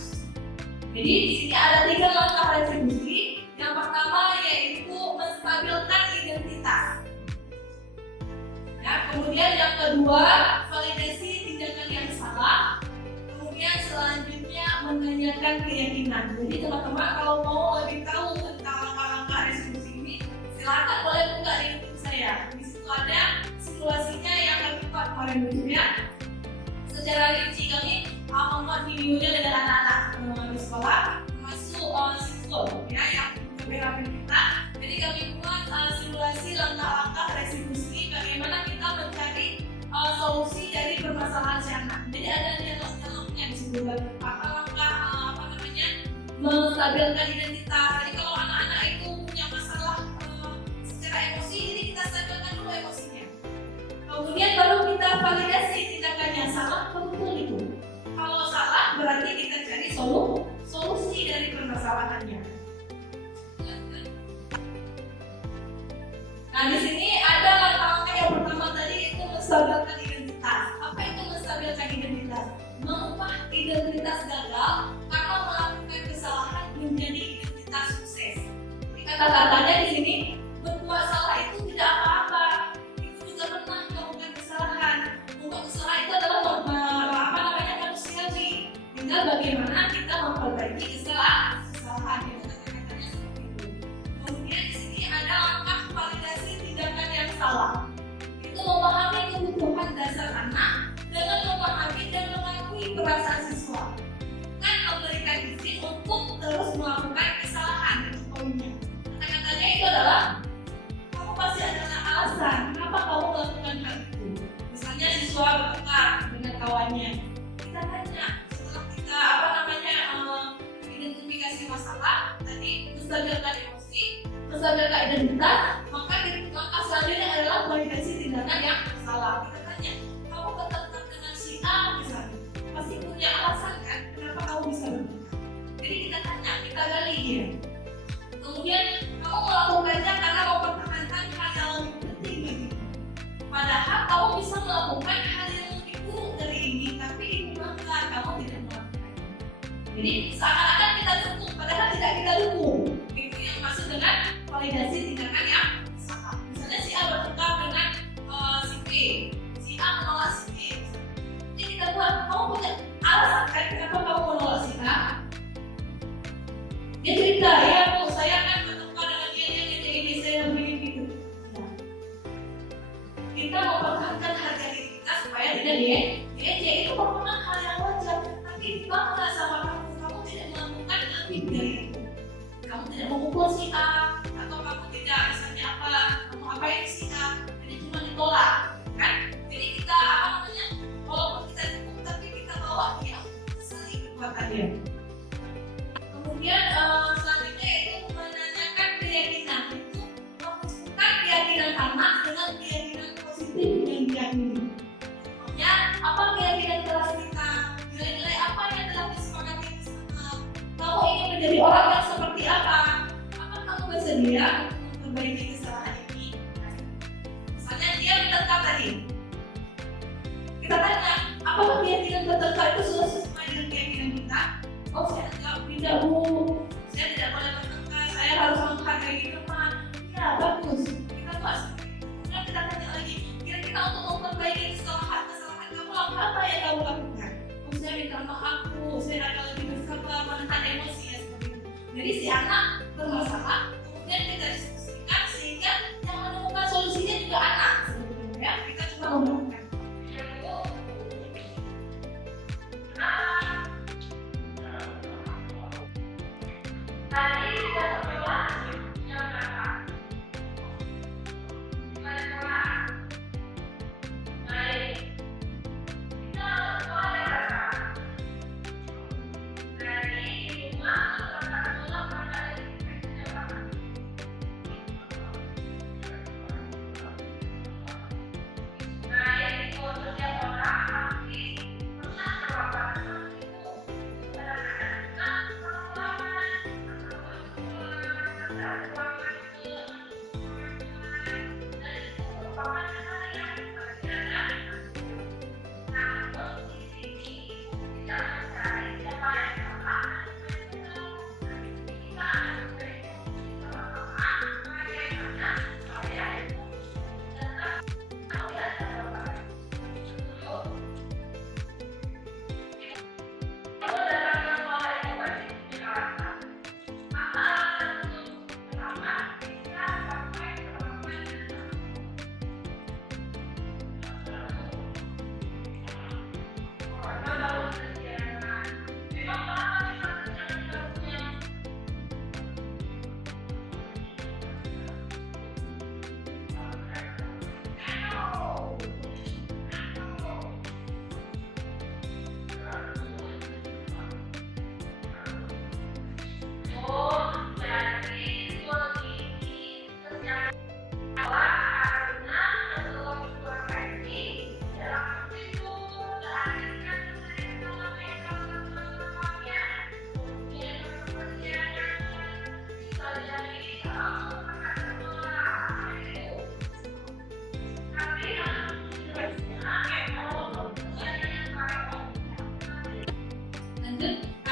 Jadi di sini ada 3 langkah restitusi. Yang pertama yaitu menstabilkan identitas. Ya, kemudian yang kedua, validasi tindakan yang salah. Kemudian selanjutnya menanyakan keyakinan. Jadi teman-teman kalau mau lebih tahu tentang langkah-langkah restitusi ini, silakan boleh buka di YouTube saya. Di situ ada simulasinya yang kami buat kemarin ya. Secara rinci kami membuat videonya dengan anak-anak di sekolah, masuk siswa ya yang berbeda kita. Jadi kami buat simulasi langkah-langkah restitusi bagaimana kita mencari solusi dari permasalahan si anak. Jadi ada dialog-dialognya di situ. Apa langkah menstabilkan identitas. Jadi kalau anak-anak itu punya masalah secara emosi, jadi kita stabilkan dulu emosinya. Kemudian baru kita validasi tindakannya salah atau betul itu. Kalau salah berarti kita cari solusi dari permasalahannya. Nah di sini ada langkah-langkah yang pertama tadi itu menstabilkan identitas. Apa itu menstabilkan identitas? Mengubah identitas gagal karena melakukan kesalahan menjadi identitas sukses. Jadi kata-katanya di sini berbuat salah itu tidak apa-apa. Itu juga pernah melakukan kesalahan. Untuk kesalahan itu adalah manusiawi. Tinggal bagaimana kita memperbaiki kesalahan. Kata-katanya seperti itu. Kemudian di sini ada langkah validasi tindakan yang salah. Itu memahami kebutuhan tanya, kamu bertengkar dengan si A misalnya, pasti punya alasan kan kenapa kamu bisa bertengkar. Jadi kita tanya, kita gali dia. Kemudian kamu melakukannya karena mau mempertahankan hal yang lebih penting begitu. Padahal kamu bisa melakukan hal yang lebih buruk dari ini, tapi dibubarkan, kamu tidak melakukan. Jadi seakan-akan kita dukung, padahal tidak kita dukung. Itu yang maksud dengan validasi tindakan yang salah. Misalnya si A bertengkar dengan si B, si A menolak si B. Jadi kita buat, kamu punya alasan kan kenapa kamu menolak si A? Dia cerita, ya Bu, saya kan bertengkar dengan dia, saya begini gitu. Kita mempertahankan harga diri kita supaya tidak diejek, itu merupakan hal yang wajar. Tapi bangga sama kamu tidak melakukan lebih dari itu. Kamu tidak memukul si A, atau kamu tidak misalnya kamu apain si A, jadi cuma ditolak, kan? Jadi kita walaupun kita dukung, tapi kita bawa dia sesuai kekuatan dia. Kemudian selanjutnya itu menanyakan keyakinan, itu menunjukkan keyakinan anak dengan keyakinan positif yang diyakini. Ya, apa keyakinan kelas kita? Nilai-nilai apa yang telah disepakati bersama? Kamu ingin menjadi orang yang seperti apa? Apa kamu bersedia untuk memperbaiki kesalahan ini? Misalnya dia bertengkar tadi. Kita tanya, apakah keyakinan bertengkar itu sudah sesuai dengan keyakinan kita? Oh, saya tidak Bu, saya tidak boleh bertengkar, saya harus menghargai teman. Ya, bagus, kita buat seperti itu. Kemudian kita tanya lagi, kira-kira untuk memperbaiki kesalahan kamu, apa yang kamu lakukan? Oh, saya minta maaf Bu, saya akan lebih bersabar, menahan emosi ya seperti itu. Jadi si anak bermasalah, kemudian kita diskusikan sehingga yang menemukan solusinya juga anak. Ya, kita cuma membangun. Tadi kita sekolah jam berapa? Baik. Kita sekolah jam berapa? Dari rumah atau sekolah pada jam berapa? Baik, untuk setiap orang pasti pernah berapa?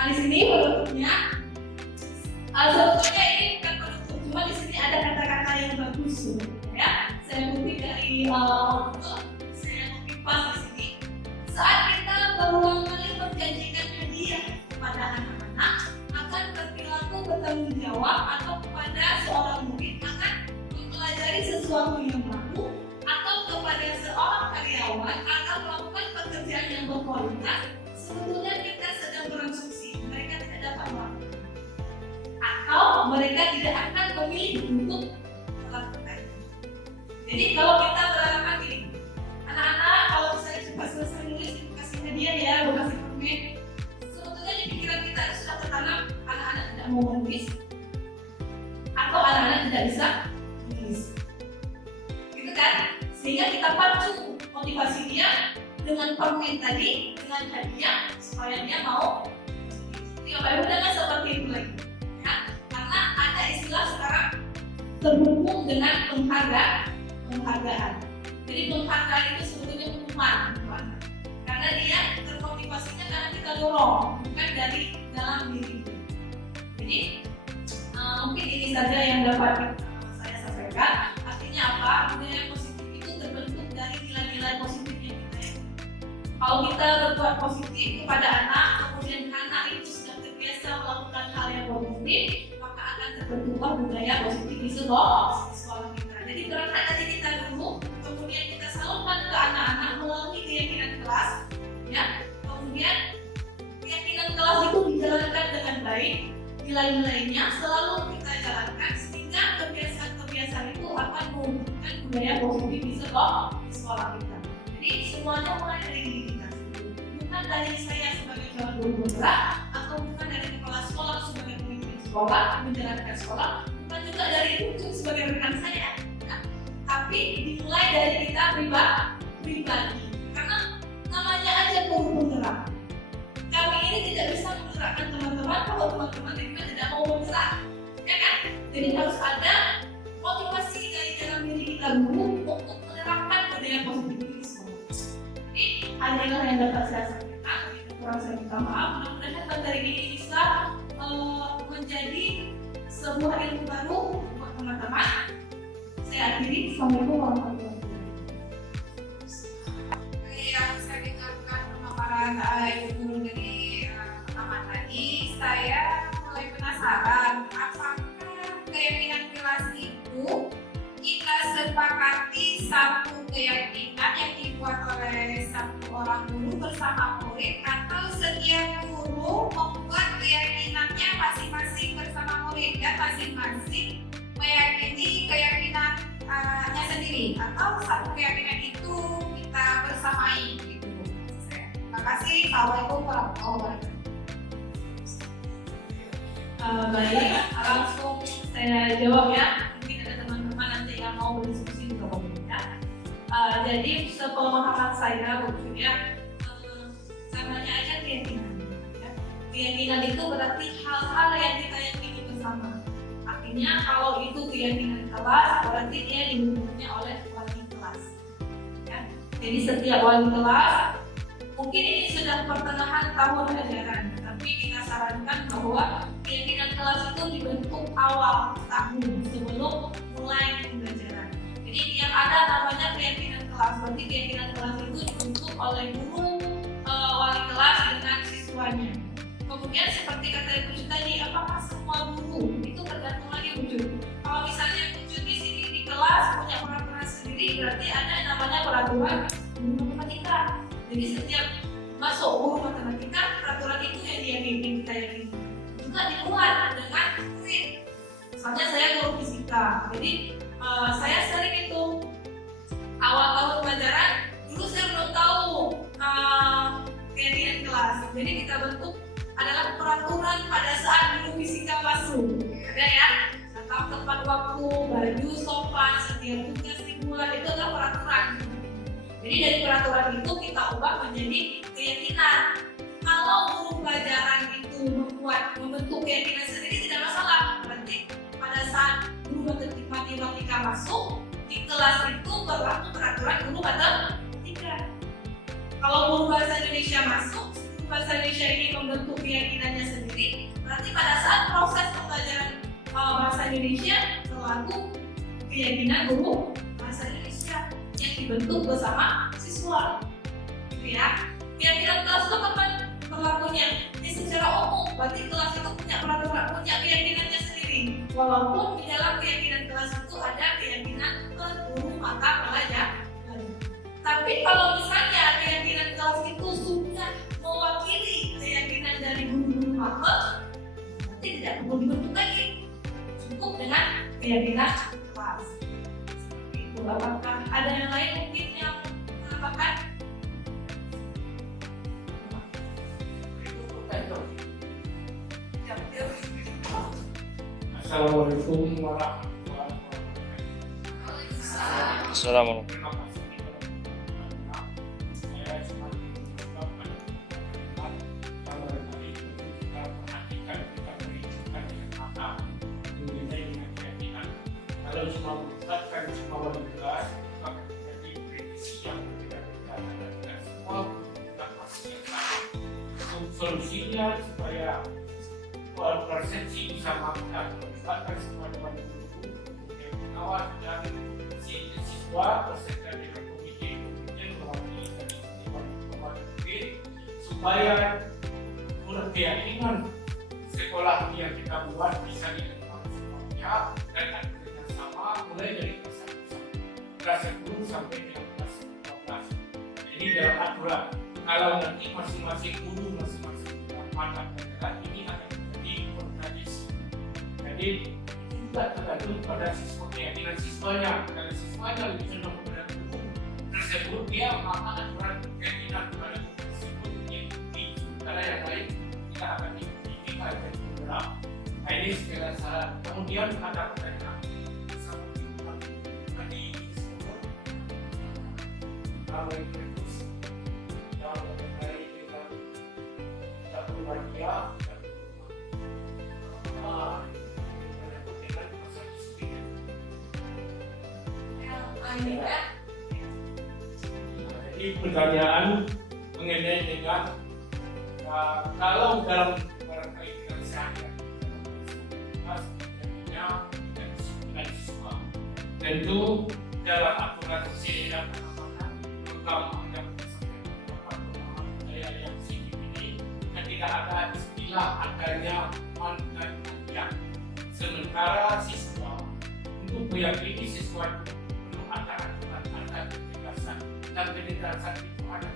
Di sini penutupnya, sebetulnya ini bukan penutup, cuma di sini ada kata-kata yang bagus, ya. Saya kutip dari saya kutip pas di sini. Saat kita berulang kali menjanjikan hadiah kepada anak-anak, akan berperilaku bertanggung jawab, atau kepada seorang murid akan mempelajari sesuatu yang baru, atau kepada seorang karyawan akan melakukan pekerjaan yang berkualitas, sebetulnya kita sedang berasumsi mereka tidak dapat melakukan, atau mereka tidak akan memilih untuk melakukan. Jadi kalau kita berharapan gini, anak-anak kalau misalnya cepat selesai nulis kasih hadiah ya, kasih permen, sebetulnya di pikiran kita sudah tertanam anak-anak tidak mau menulis, atau anak-anak tidak bisa menulis, gitu kan? Sehingga kita pacu motivasi memotivasi dia dengan permen tadi, dengan hadiah supaya dia mau. Ya, Bapak Ibu jangan seperti itu lagi. Ya, karena ada istilah sekarang terhubung dengan penghargaan. Jadi penghargaan itu sebetulnya hukuman, karena dia termotivasinya karena kita dorong, bukan dari dalam diri. Jadi mungkin ini saja yang dapat saya sampaikan. Artinya apa? Budaya positif itu terbentuk dari nilai-nilai positif yang kita ya. Kalau kita berbuat positif kepada anak, kemudian anak itu sudah terbiasa melakukan hal yang positif, maka akan terbentuklah budaya positif di sekolah kita. Jadi berangkat dari kita dulu, kemudian kita salurkan ke anak-anak melalui keyakinan kelas, ya. Kemudian keyakinan kelas itu dijalankan dengan baik, nilai-nilainya selalu kita jalankan sehingga kebiasaan-kebiasaan itu akan menumbuhkan budaya positif di sekolah kita. Jadi semuanya mulai dari diri kita, bukan dari saya sebagai calon guru penggerak atau bukan dari kepala sekolah sebagai pemimpin sekolah menjalankan sekolah, bukan juga dari Ucup sebagai rekan saya. Tapi dimulai dari kita pribadi, karena namanya aja guru penggerak. Kami ini tidak bisa menggerakkan teman-teman kalau teman-teman juga tidak mau bergerak, ya kan? Jadi harus ada motivasi dari dalam diri kita dulu untuk menerapkan budaya positif ini semua. Jadi hal inilah yang dapat saya sampaikan. Kurang saya minta maaf. Mudah-mudahan materi ini bisa menjadi sebuah ilmu baru buat teman-teman. Saya akhiri. Assalamualaikum warahmatullahi wabarakatuh. Yang saya dengarkan pemaparan Ibu Guru dari pertama tadi, saya mulai penasaran apakah keyakinan kelas itu kita sepakati satu keyakinan yang dibuat oleh satu orang guru bersama murid, atau setiap guru membuat keyakinannya masing-masing bersama murid dan masing-masing meyakini keyakinannya sendiri, atau satu keyakinan itu kita bersamai gitu. Terima kasih. Assalamualaikum warahmatullahi wabarakatuh. Baik, langsung saya jawab ya. Mungkin ada teman-teman nanti yang mau berdiskusi juga boleh ya. Jadi sepemahaman saya maksudnya samanya aja keyakinan. Ya. Keyakinan itu berarti hal-hal yang kita yakini bersama. Artinya kalau itu keyakinan kelas, berarti dia didukungnya oleh wali kelas. Ya. Jadi setiap wali kelas, mungkin ini sudah pertengahan tahun ajaran, tapi kita sarankan bahwa keyakinan kelas itu dibentuk awal tahun sebelum mulai pembelajaran. Jadi yang ada namanya keyakinan kelas, berarti keyakinan kelas itu dibentuk oleh guru wali kelas dengan siswanya. Kemudian seperti kata Ibu tadi, apakah semua guru itu tergantung lagi Ibu. Kalau misalnya Ibu di sini di kelas punya peraturan sendiri, berarti ada yang namanya peraturan guru matematika. Jadi setiap masuk guru matematika, peraturan itu yang diyakini, kita yakini. Juga dibuat dengan murid. Misalnya saya guru fisika, jadi saya sering itu awal tahun pelajaran, dulu saya belum tahu keyakinan kelas. Jadi kita bentuk adalah peraturan pada saat guru fisika masuk. Ada ya, tentang tepat waktu, baju sopan, setiap tugas dibuat, itu adalah peraturan. Jadi dari peraturan itu kita ubah menjadi keyakinan. Kalau guru pelajaran itu membentuk keyakinan sendiri tidak masalah. Berarti pada saat guru matematika masuk di kelas itu berlaku peraturan guru matematika. Kalau guru bahasa Indonesia masuk, guru bahasa Indonesia ini membentuk keyakinannya sendiri. Berarti pada saat proses pembelajaran bahasa Indonesia berlaku keyakinan guru bahasa Indonesia yang dibentuk bersama siswa, gitu ya. Keyakinan kelas itu kapan berlakunya? Ini secara umum, berarti kelas itu punya peraturan, punya keyakinannya sendiri. Walaupun di dalam keyakinan kelas itu ada keyakinan per guru mata pelajaran. Tapi kalau misalnya keyakinan kelas itu sudah mewakili keyakinan dari guru-guru mata, berarti tidak perlu dibentuk lagi, cukup dengan keyakinan kelas. Apakah ada yang lain mungkin yang menambahkan? Assalamualaikum warahmatullahi wabarakatuh. Assalamualaikum. Terima kasih kepada teman-teman fungsinya supaya persepsi bisa melibatkan semua dewan guru, kemudian pengawas dan siswa beserta dengan komite melalui dewan pengawas supaya keyakinan sekolah yang kita buat bisa diterima semua pihak dan ada kerjasama mulai dari kelas 10 sampai dengan kelas 12. Jadi dalam aturan kalau nanti masing-masing guru masing-masing mata pelajaran ini akan menjadi kontradiksi. Jadi itu juga tergantung pada siswa, keyakinan siswanya. Kalau siswanya lebih cenderung kepada guru tersebut, dia maka aturan keyakinan pada guru tersebut diikuti. Karena yang lain kita akan ikuti kita akan bergerak. Nah ini segala salah. Kemudian ada pertanyaan sama tadi disebut kalau itu yang terkait dengan satu bagia dan dengan masa disiplin. Jadi pertanyaan mengenai dengan kalau dalam barangkali dengan sehari dan disiplin siswa, tentu dalam aturan CDA program yang tidak ada istilah adanya mantan yang sementara siswa untuk meyakini siswa itu perlu ada aturan, ada ketegasan dan ketegasan itu ada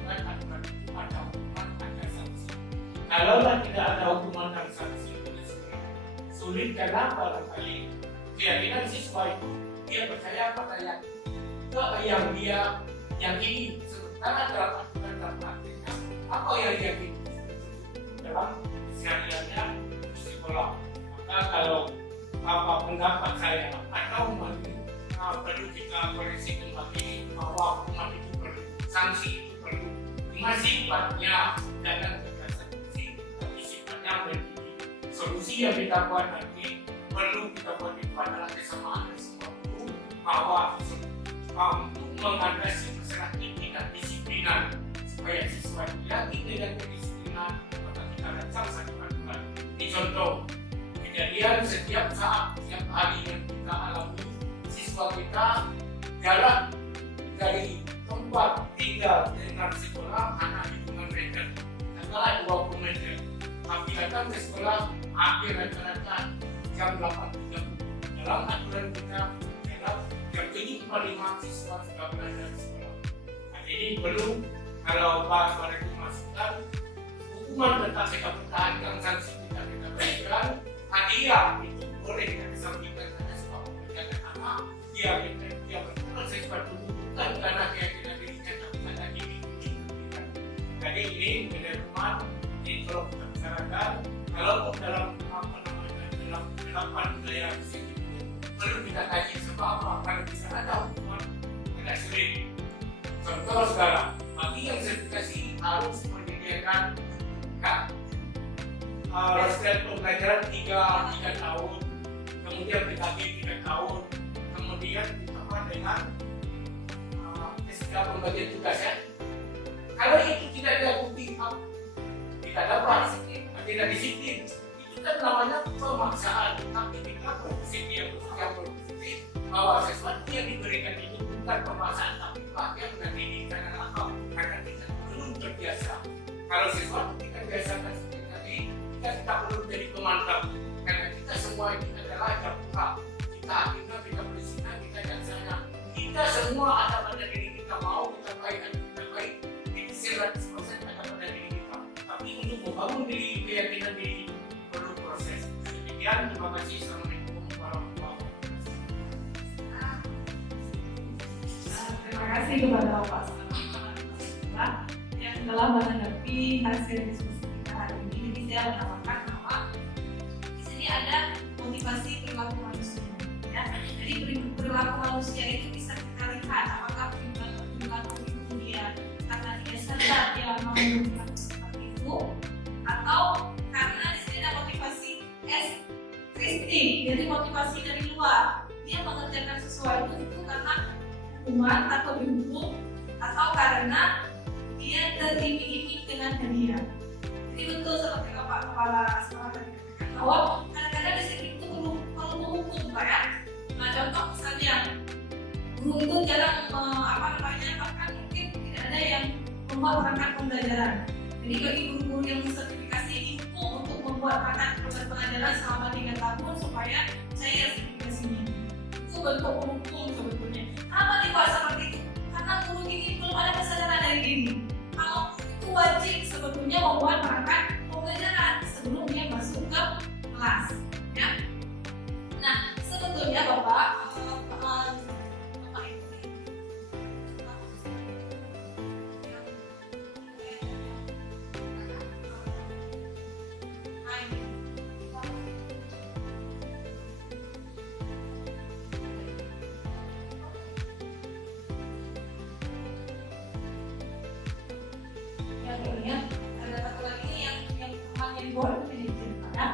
dengan aturan itu ada hukuman, ada sanksi. Kalau tidak ada hukuman dan sanksi itu sulit karena barangkali keyakinan siswa itu dia percaya pada yang dia yakini, sementara dalam aturan dan praktiknya apa yang yakini dalam sehariannya di sekolah. Maka kalau apa pendapat saya atau perlu kita koreksi kembali bahwa hukuman itu perlu, sanksi itu perlu, cuma sifatnya jangan kekerasan fisik, tapi sifatnya menjadi solusi yang kita buat nanti perlu kita buat itu adalah kesamaan semua guru bahwa untuk mengatasi masalah tingkat disiplinan supaya siswa yakin dengan kedisiplinan, maka kita rancang satu aturan. Ini contoh kejadian setiap saat, setiap hari yang kita alami, siswa kita jalan dari tempat tinggal dengan sekolah hanya hitungan meter, katakanlah 20 meter. Tapi datang ke sekolah hampir rata-rata jam 8.30. Dalam aturan kita adalah jam 7.45 siswa sudah berada di sekolah. Nah, ini perlu kalau pada itu masukkan hukuman tentang kita pertahankan, sanksi kita berikan, hadiah itu boleh kita kesampingkan karena sebab pekerjaan anak dia berkurang sesuatu bukan karena keyakinan dirinya tapi karena diri. Jadi ini penerimaan ini kalau kita bicarakan kalau dalam budaya sini perlu kita kaji sebab apa kalau bisa ada hukuman agak sulit. Contoh sekarang bagi yang sertifikasi harus menyediakan restoran pembelajaran 3 tahun, kemudian PKB 3 tahun, kemudian ditambah dengan SK pembagian tugas ya. Kalau itu tidak ada bukti, tidak dapat, tidak disiplin, itu kan namanya pemaksaan. Tapi kita berpikir bahwa sesuatu yang diberikan itu bukan pemaksaan, tapi bagian dari didikan atau karena kita belum terbiasa. Kalau sesuatu kita biasakan seperti tadi, kita perlu jadi pemantau. Karena kita semua ini adalah jamuka. Kita akhirnya kita bersihkan, kita jaksanya. Kita semua ada pada diri kita mau kita baik dan kita baik. Itu 100% ada pada diri kita. Tapi untuk membangun diri, keyakinan diri perlu proses. Demikian, terima kasih. Assalamualaikum warahmatullahi wabarakatuh. Terima kasih kepada Pak yang telah menanggapi hasil diskusi kita hari ini. Jadi saya menambahkan bahwa di sini ada motivasi perilaku manusia. Ya. Jadi perilaku manusia itu bisa kita lihat apakah perilaku itu dia karena dia sadar dia mau melakukan seperti itu, atau karena di sini ada motivasi ekstrinsi, jadi motivasi dari luar. Dia mengerjakan sesuatu itu karena hukuman atau dihukum atau karena dia teriming-iming dengan hadiah. Jadi Jadi betul seperti Bapak Kepala Sekolah tadi katakan bahwa kadang-kadang disiplin itu perlu menghukum, Pak ya. Nah, contoh misalnya guru itu jarang bahkan mungkin tidak ada yang membuat perangkat pembelajaran. Jadi bagi guru-guru yang sertifikasi info untuk membuat perangkat pembelajaran selama 3 tahun supaya cair sertifikasinya. Itu bentuk hukum sebetulnya. Kenapa dibuat seperti itu? Karena guru ini belum ada kesadaran dari diri. Kalau itu wajib sebetulnya membuat perangkat pembelajaran sebelum dia masuk ke kelas. Ya. Nah, sebetulnya Bapak ada satu lagi yang temannya di bawah itu manajer, ya.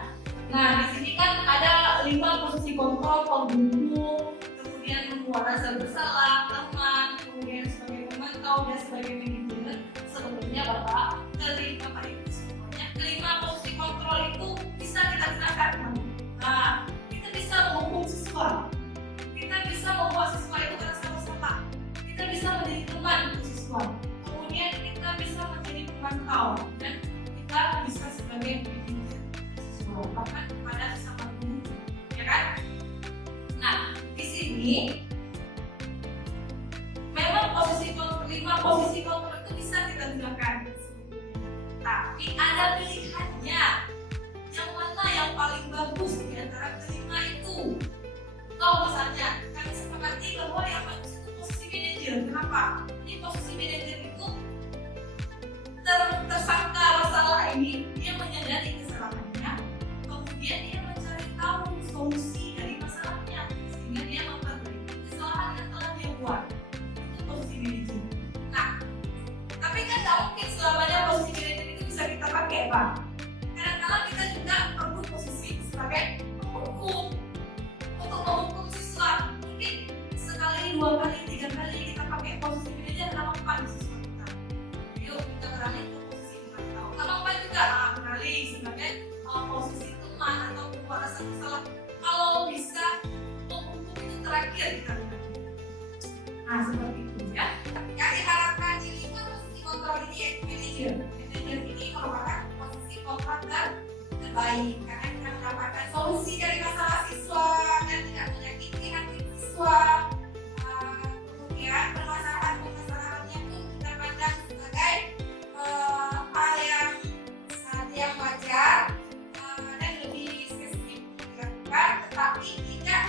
Nah, di sini kan ada 5 posisi kontrol, penghubung, kemudian membuat rasa bersalah, teman, kemudian sebagai pemantau dan sebagai manajer. Sebetulnya Bapak, kelima posisi kontrol itu bisa kita gunakan. Nah, kita bisa menghukum siswa, kita bisa membuat siswa itu merasa bersalah, kita bisa menjadi teman untuk siswa. Kemudian kita bisa menjadi pemantau dan kita bisa sebagai manajer siswa, bahkan kepada sesama guru, ya kan? Nah, di sini memang 5 posisi kontrol itu bisa kita gunakan, tapi ada pilihannya. Yang mana yang paling bagus di antara kelima itu? Kalau misalnya kami sepakati bahwa yang bagus itu posisi manajer. Kenapa? Di posisi manajer itu tersangka masalah ini dia menyadari kesalahannya, kemudian dia mencari tahu solusi dari masalahnya sehingga dia memperbaiki kesalahan yang telah dia buat. Itu posisi manajer. Nah, tapi kan tidak mungkin selamanya posisi manajer itu bisa kita pakai, Pak. Kadang-kadang kita juga perlu posisi sebagai penghukum untuk menghukum siswa. Mungkin sekali, 2 kali, 3 kali kita pakai posisi manajer relevan siswa kita. Yuk kita beralih ke posisi pemantau. Relevan juga beralih sebagai posisi teman atau membuat rasa bersalah. Kalau bisa menghukum itu terakhir kita lakukan. Nah, seperti itu ya. Yang diharapkan di 5 posisi kontrol ini yaitu manajer. Manajer ini merupakan posisi kontrol terbaik karena kita mendapatkan solusi dari masalah siswa dan tidak menyakiti hati siswa. Kemudian permasalahan-permasalahannya pun kita pandang sebagai hal yang wajar dan lebih spesifik dilakukan, tetapi tidak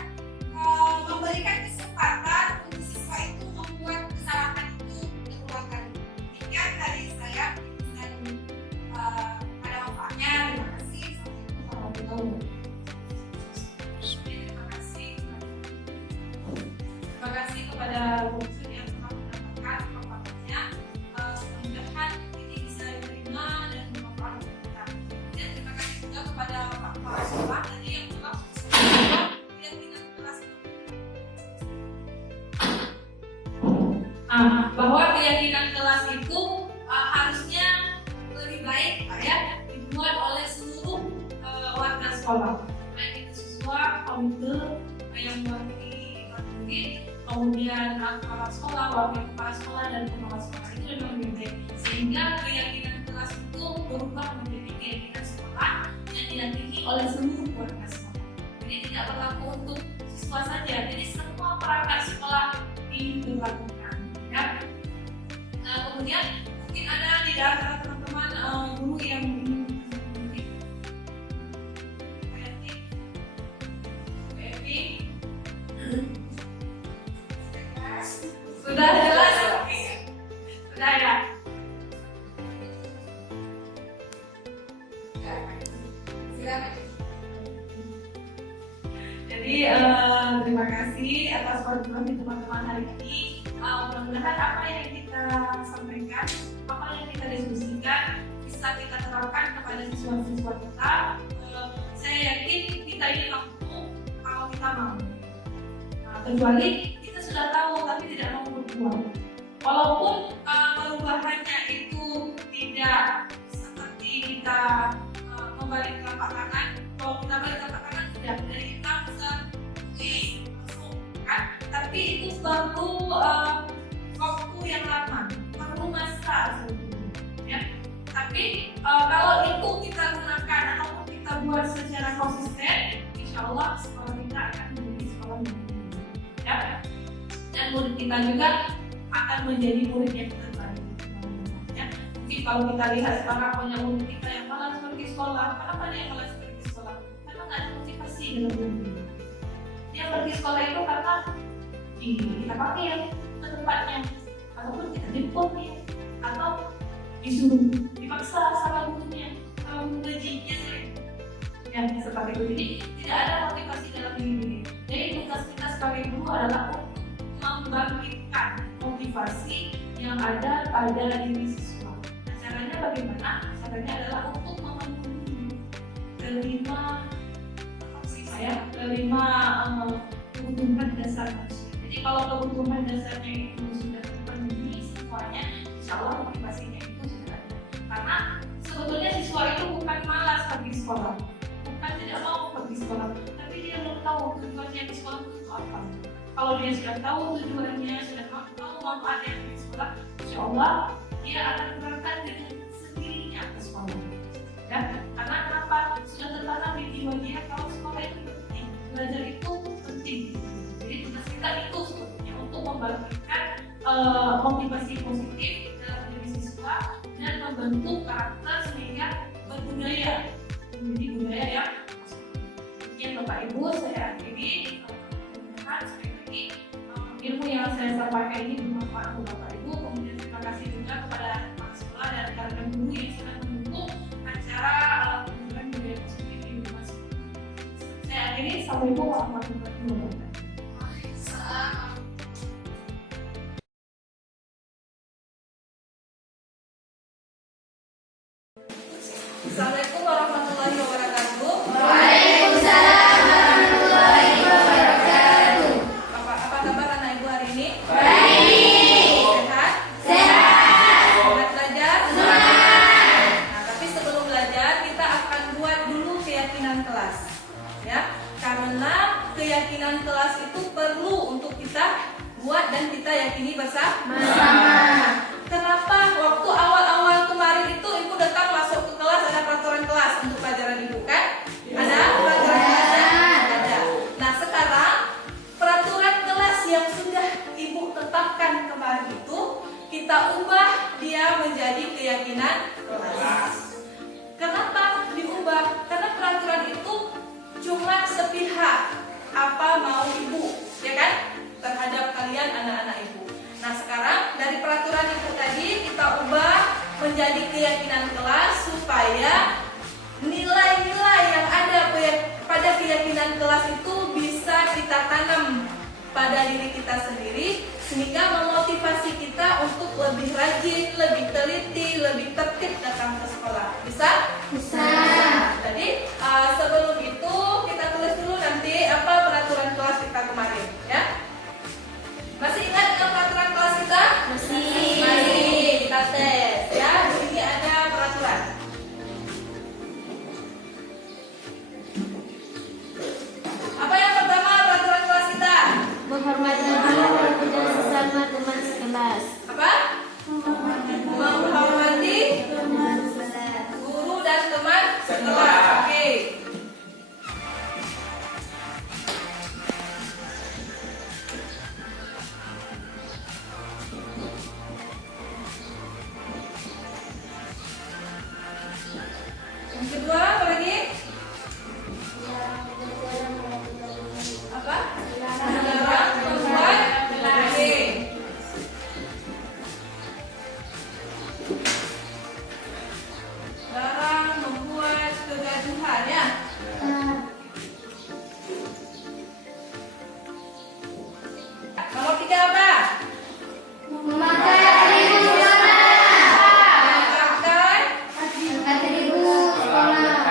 memberikan kesempatan untuk siswa itu membuat kesalahan itu berulang kali. Demikian dari saya dan pada manfaatnya. Terima kasih. Terima kasih kepada Bungsu yang telah mendapatkan paparannya. Mudah-mudahan ini bisa diterima dan bermanfaat untuk kita. Dan terima kasih juga kepada Pak Kepala Sekolah tadi yang telah keyakinan kelas bahwa keyakinan kelas itu harusnya lebih baik, Pak ya, dibuat oleh seluruh warga sekolah, baik itu siswa, komite yang mewakili murid, kemudian kepala sekolah, wakil kepala sekolah dan kepala sekolah itu memang lebih baik, sehingga keyakinan kelas itu berubah menjadi keyakinan sekolah yang diyakini oleh seluruh warga sekolah. Jadi tidak berlaku untuk siswa saja, jadi semua perangkat sekolah diberlakukan. Ya. Kemudian mungkin ada di antara teman-teman guru yang sudah jelas, sudah ya. Jadi terima kasih atas pertemuan teman-teman hari ini. Mudah-mudahan apa yang kita sampaikan, apa yang kita diskusikan bisa kita terapkan kepada siswa-siswa kita. Saya yakin kita ini mampu kalau kita mau. Kecuali kita sudah tahu tapi tidak mau berbuat. Walaupun perubahannya itu tidak seperti kita ya. Tapi kalau itu kita gunakan ataupun kita buat secara konsisten, insya Allah sekolah kita akan menjadi sekolah yang baik, ya. Dan murid kita juga akan menjadi murid yang terbaik, ya. Mungkin kalau kita lihat sekarang banyak murid kita yang malas pergi sekolah. Kenapa dia malas pergi sekolah? Karena nggak ada motivasi dalam diri. Dia pergi sekolah itu karena kita panggil ke tempatnya, ataupun kita jemput nih, atau disuruh dipaksa sama gurunya, sama gajinya sering, ya seperti itu. Jadi tidak ada motivasi dalam diri. Jadi tugas kita sebagai guru adalah membangkitkan motivasi yang ada pada diri siswa. Nah, caranya bagaimana? Caranya adalah untuk memenuhi kelima kebutuhan dasar manusia. Jadi kalau kebutuhan dasarnya itu sudah terpenuhi semuanya, insya Allah motivasinya itu sudah ada. Karena sebetulnya siswa itu bukan malas pergi sekolah, bukan tidak mau pergi sekolah, tapi dia belum tahu tujuannya di sekolah itu apa. Kalau dia sudah tahu tujuannya, sudah tahu manfaatnya di sekolah, insya Allah dia akan berangkat dengan sendirinya ke sekolah. Ya, karena kenapa? Sudah tertanam di jiwa dia kalau sekolah itu penting, belajar itu penting. Jadi tugas kita itu sebetulnya untuk membangkitkan motivasi positif dalam diri siswa dan membentuk karakter sehingga berbudaya, menjadi budaya yang positif. Sekian Bapak Ibu, saya akhiri. Mudah-mudahan sekali lagi ilmu yang saya sampaikan ini bermanfaat untuk Bapak Ibu. Kemudian terima kasih juga kepada kepala sekolah dan rekan guru yang sudah mendukung acara pembelajaran budaya positif di rumah sekolah. Saya akhiri. Assalamualaikum warahmatullahi wabarakatuh. Assalamualaikum warahmatullahi wabarakatuh. Waalaikumsalam warahmatullahi wabarakatuh. Apa kabar anak ibu hari ini? Baik. Sehat? Sehat. Semangat belajar? Semangat. Nah, tapi sebelum belajar kita akan buat dulu keyakinan kelas, ya. Karena keyakinan kelas itu perlu untuk kita buat dan kita yakini bersama. Kenapa waktu awal-awal kemarin itu ibu datang masuk ke kelas ada peraturan kelas untuk pelajaran ibu kan? Ada peraturan kelasnya? Ada. Nah sekarang peraturan kelas yang sudah ibu tetapkan kemarin itu kita ubah dia menjadi keyakinan kelas. Kenapa diubah? Karena peraturan itu cuma sepihak apa mau ibu, ya kan? Terhadap kalian anak-anak ibu. Nah sekarang dari peraturan itu tadi kita ubah menjadi keyakinan kelas supaya nilai-nilai yang ada pada keyakinan kelas itu bisa kita tanam pada diri kita sendiri sehingga memotivasi kita untuk lebih rajin, lebih teliti, lebih tertib datang ke sekolah. Bisa? Bisa. Jadi sebelum itu kita tulis dulu nanti apa peraturan kelas kita kemarin, ya. Masih ingat dengan peraturan kelas kita? Masih. Masih. Kita tes, ya. Di sini ada peraturan. Apa yang pertama peraturan kelas kita? Menghormati guru dan sesama teman sekelas. Apa? Menghormati Teman sekelas. guru dan teman sekelas. Oke. Yang kedua apa lagi? Apa? Dilarang membuat oke. Larang membuat kegaduhan, ya. Nomor 3 apa? Memakai atribut sekolah. Menggunakan Atribut sekolah.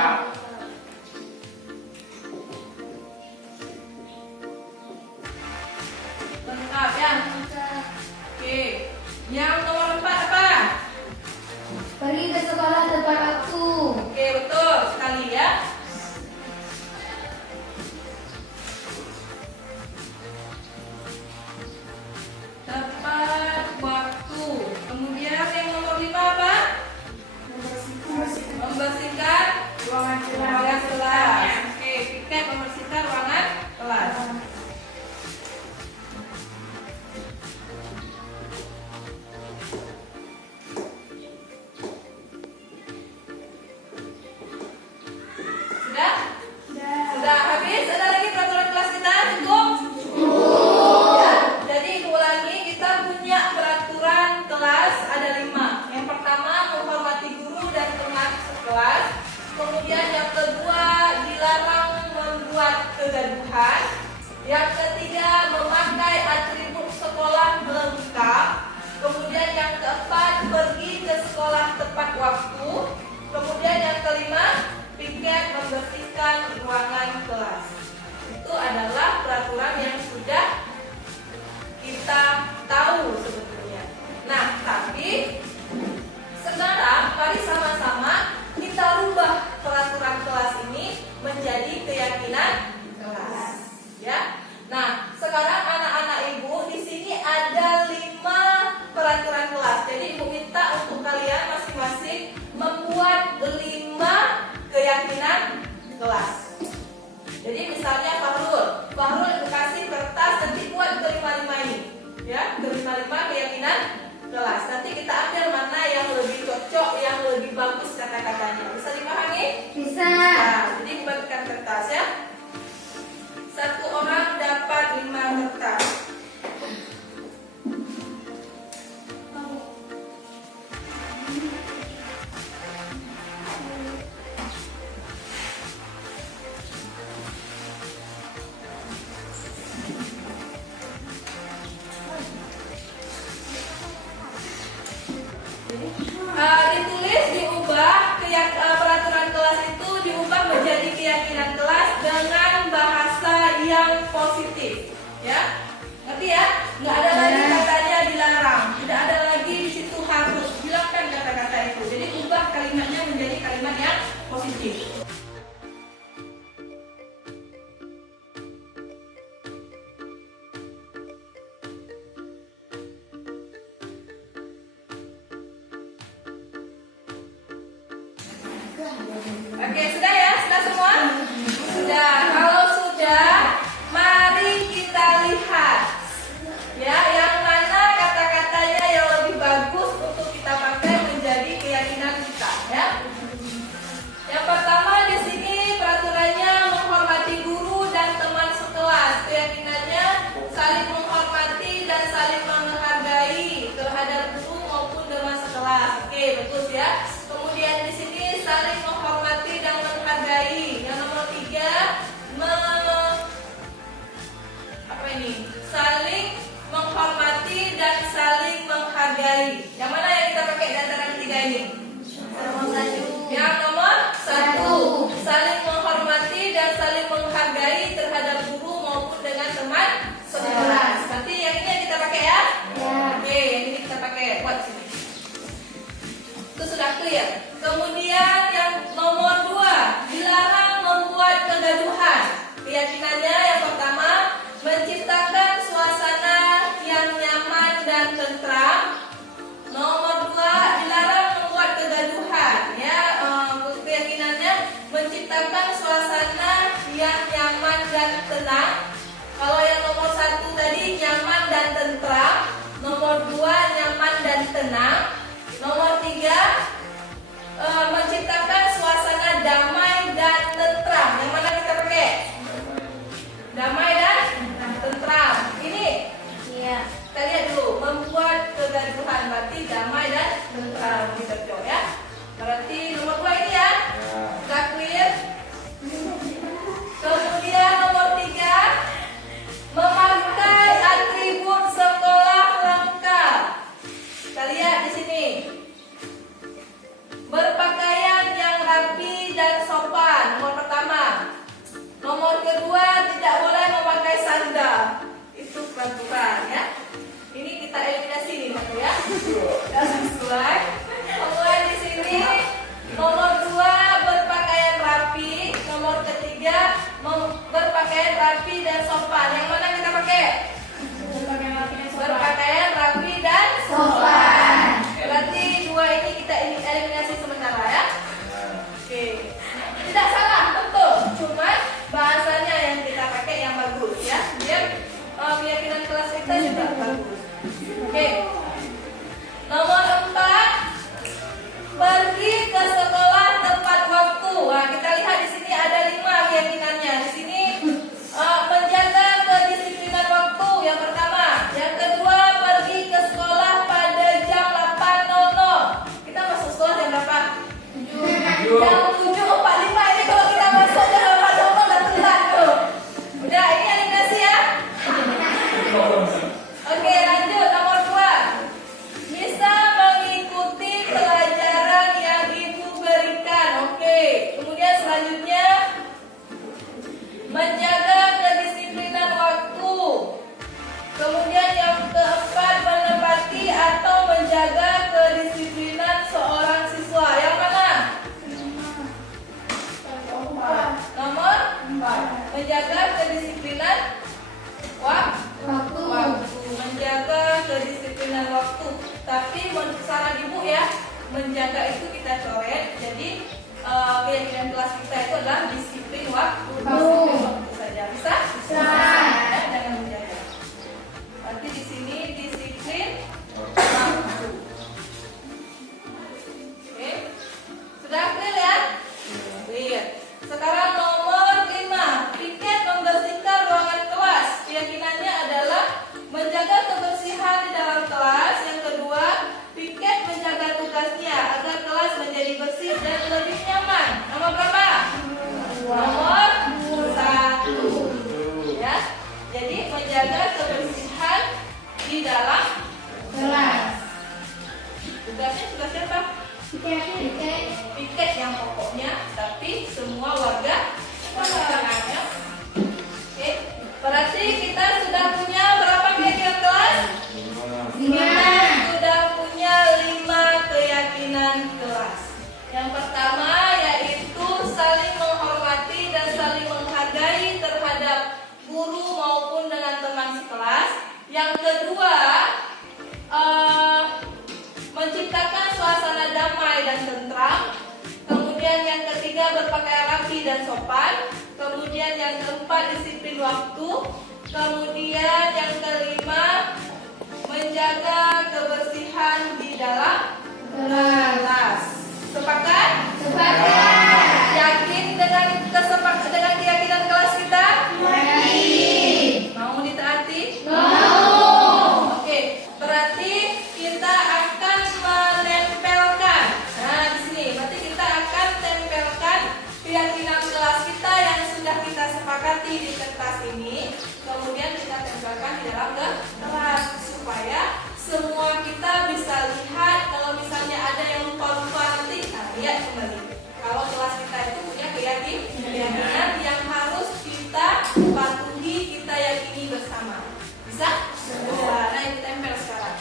Ditulis, diubah, peraturan kelas itu diubah menjadi keyakinan kelas dengan bahasa yang positif, ya. Ngerti ya? Nggak ada lagi katanya dilarang, tidak ada lagi di situ harus. Hilangkan kata-kata itu. Jadi ubah kalimatnya menjadi kalimat yang positif. Oke, sudah ya? Sudah semua? Sudah. Kalau sudah, mari kita lihat ya, yang mana kata-katanya yang lebih bagus untuk kita pakai menjadi keyakinan kita, ya. Yang pertama di sini peraturannya menghormati guru dan teman sekelas. Keyakinannya saling menghormati dan saling menghargai terhadap guru maupun teman sekelas. Oke, bagus ya. Kemudian di sini saling menghormati dan menghargai. Yang nomor 3, saling menghormati dan saling menghargai. Yang mana yang kita pakai di antara ketiga ini? Yang nomor 1, saling menghormati dan saling menghargai terhadap guru maupun dengan teman sekelas. Berarti yang ini yang kita pakai ya? Oke, yang ini kita pakai. Buat sini. Itu sudah clear. Kemudian yang nomor 2, dilarang membuat kegaduhan. Keyakinannya yang pertama, menciptakan suasana yang nyaman dan tentram. Nomor 2, dilarang membuat kegaduhan. Ya, keyakinannya menciptakan suasana yang nyaman dan tenang. Kalau yang nomor 1 tadi nyaman dan tentram. Nomor 2, nyaman dan tenang. Nomor 3, menciptakan suasana damai dan tentram. Yang mana kita pakai? Damai dan tentram. Ini kita lihat dulu. Membuat kegaduhan berarti damai dan tentram. Kita coba ya. Berarti nomor 2 ini ya. Sudah clear? Kemudian nomor 3, memakai atribut sekolah lengkap. Kita lihat di sini. Berpakaian yang rapi dan sopan. Nomor pertama. Nomor kedua, tidak boleh memakai sandal. Itu peraturan ya. Ini kita eliminasi nih satu ya. Tidak sesuai. Kemudian di sini nomor 2, berpakaian rapi. Nomor ketiga, berpakaian rapi dan sopan. Yang mana kita pakai? Berpakaian rapi dan sopan. Berarti 2 ini kita eliminasi sementara ya. Oke. Tidak salah, betul. Cuma bahasanya yang kita pakai yang bagus ya. Biar keyakinan kelas kita juga bagus. Oke. Nomor 4, pergi ke sekolah tepat waktu. Nah, kita lihat di sini ada 5 keyakinannya. Di sini menjaga kedisiplinan waktu yang pertama. Yang kedua, pergi ke sekolah pada jam 8.00. Kita masuk sekolah jam berapa? Jam 7.45. Ini kalau kita masuk jam 8.00 udah telat tuh. Udah, ini eliminasi ya. Oke, lanjut nomor 2. Bisa mengikuti pelajaran yang ibu berikan. Oke. Kemudian selanjutnya, menjaga kedisiplinan waktu. Kemudian yang keempat, menepati atau menjaga kedisiplinan seorang siswa. Yang mana? Nomor 4. Menjaga kedisiplinan waktu. Menjaga kedisiplinan waktu. Tapi saran ibu ya, menjaga itu kita coret. Jadi keyakinan kelas kita itu adalah disiplin waktu. Disiplin waktu saja. Bisa? Bisa. Ya, jangan menjaga. Nanti di sini disiplin waktu. Oke. Sudah clear ya? Clear. Sekarang nomor 5, piket membersihkan ruangan kelas. Keyakinannya adalah menjaga kebersihan di dalam kelas. Yang kedua, piket menjaga tugasnya. kata siapa? Piket yang pokoknya, tapi semua warga sekolahnya. Oke, berarti kita sudah punya berapa keyakinan kelas? 5. Sudah punya 5 keyakinan kelas. Yang pertama yaitu saling menghormati dan saling menghargai terhadap guru maupun dengan teman sekelas. Yang kedua, menciptakan suasana damai dan tentram. Kemudian yang ketiga, berpakaian rapi dan sopan. Kemudian yang keempat, disiplin waktu. Kemudian yang kelima, menjaga kebersihan di dalam kelas. Sepakat? Sepakat. Yakin dengan keyakinan kelas kita? Yakin. Mau ditaati? Mau. Oke, berarti kita akan menempelkan. Nah, di sini berarti kita akan tempelkan keyakinan kelas kita yang sudah kita sepakati di kertas ini. Kemudian kita tempelkan di dalam kelas supaya semua kita bisa lihat. Kalau misalnya ada yang lupa-lupa nanti, nah, lihat kembali. Kalau kelas kita itu punya keyakinan yang harus kita patuhi, kita yakini bersama. Bisa? Bisa. Nah, itu tempel sekarang.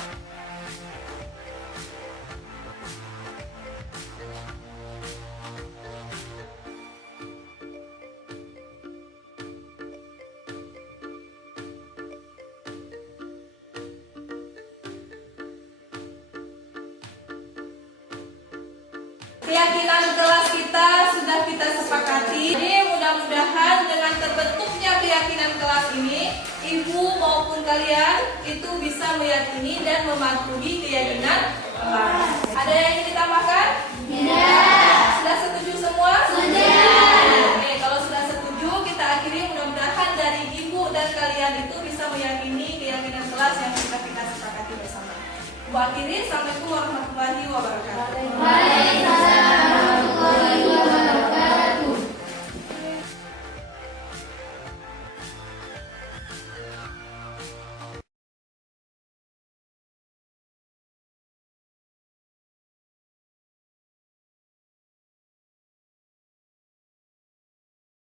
Keyakinan kelas kita sudah kita sepakati. Jadi mudah-mudahan dengan terbentuknya keyakinan kelas ini, ibu maupun kalian itu bisa meyakini dan mematuhi keyakinan kelas. Ada yang ingin ditambahkan? Tidak. Sudah setuju semua? Sudah. Oke, kalau sudah setuju kita akhiri. Mudah-mudahan dari ibu dan kalian itu bisa meyakini keyakinan kelas yang sudah kita sepakati bersama. Bu akhiri, assalamualaikum warahmatullahi wabarakatuh. Waalaikumsalam.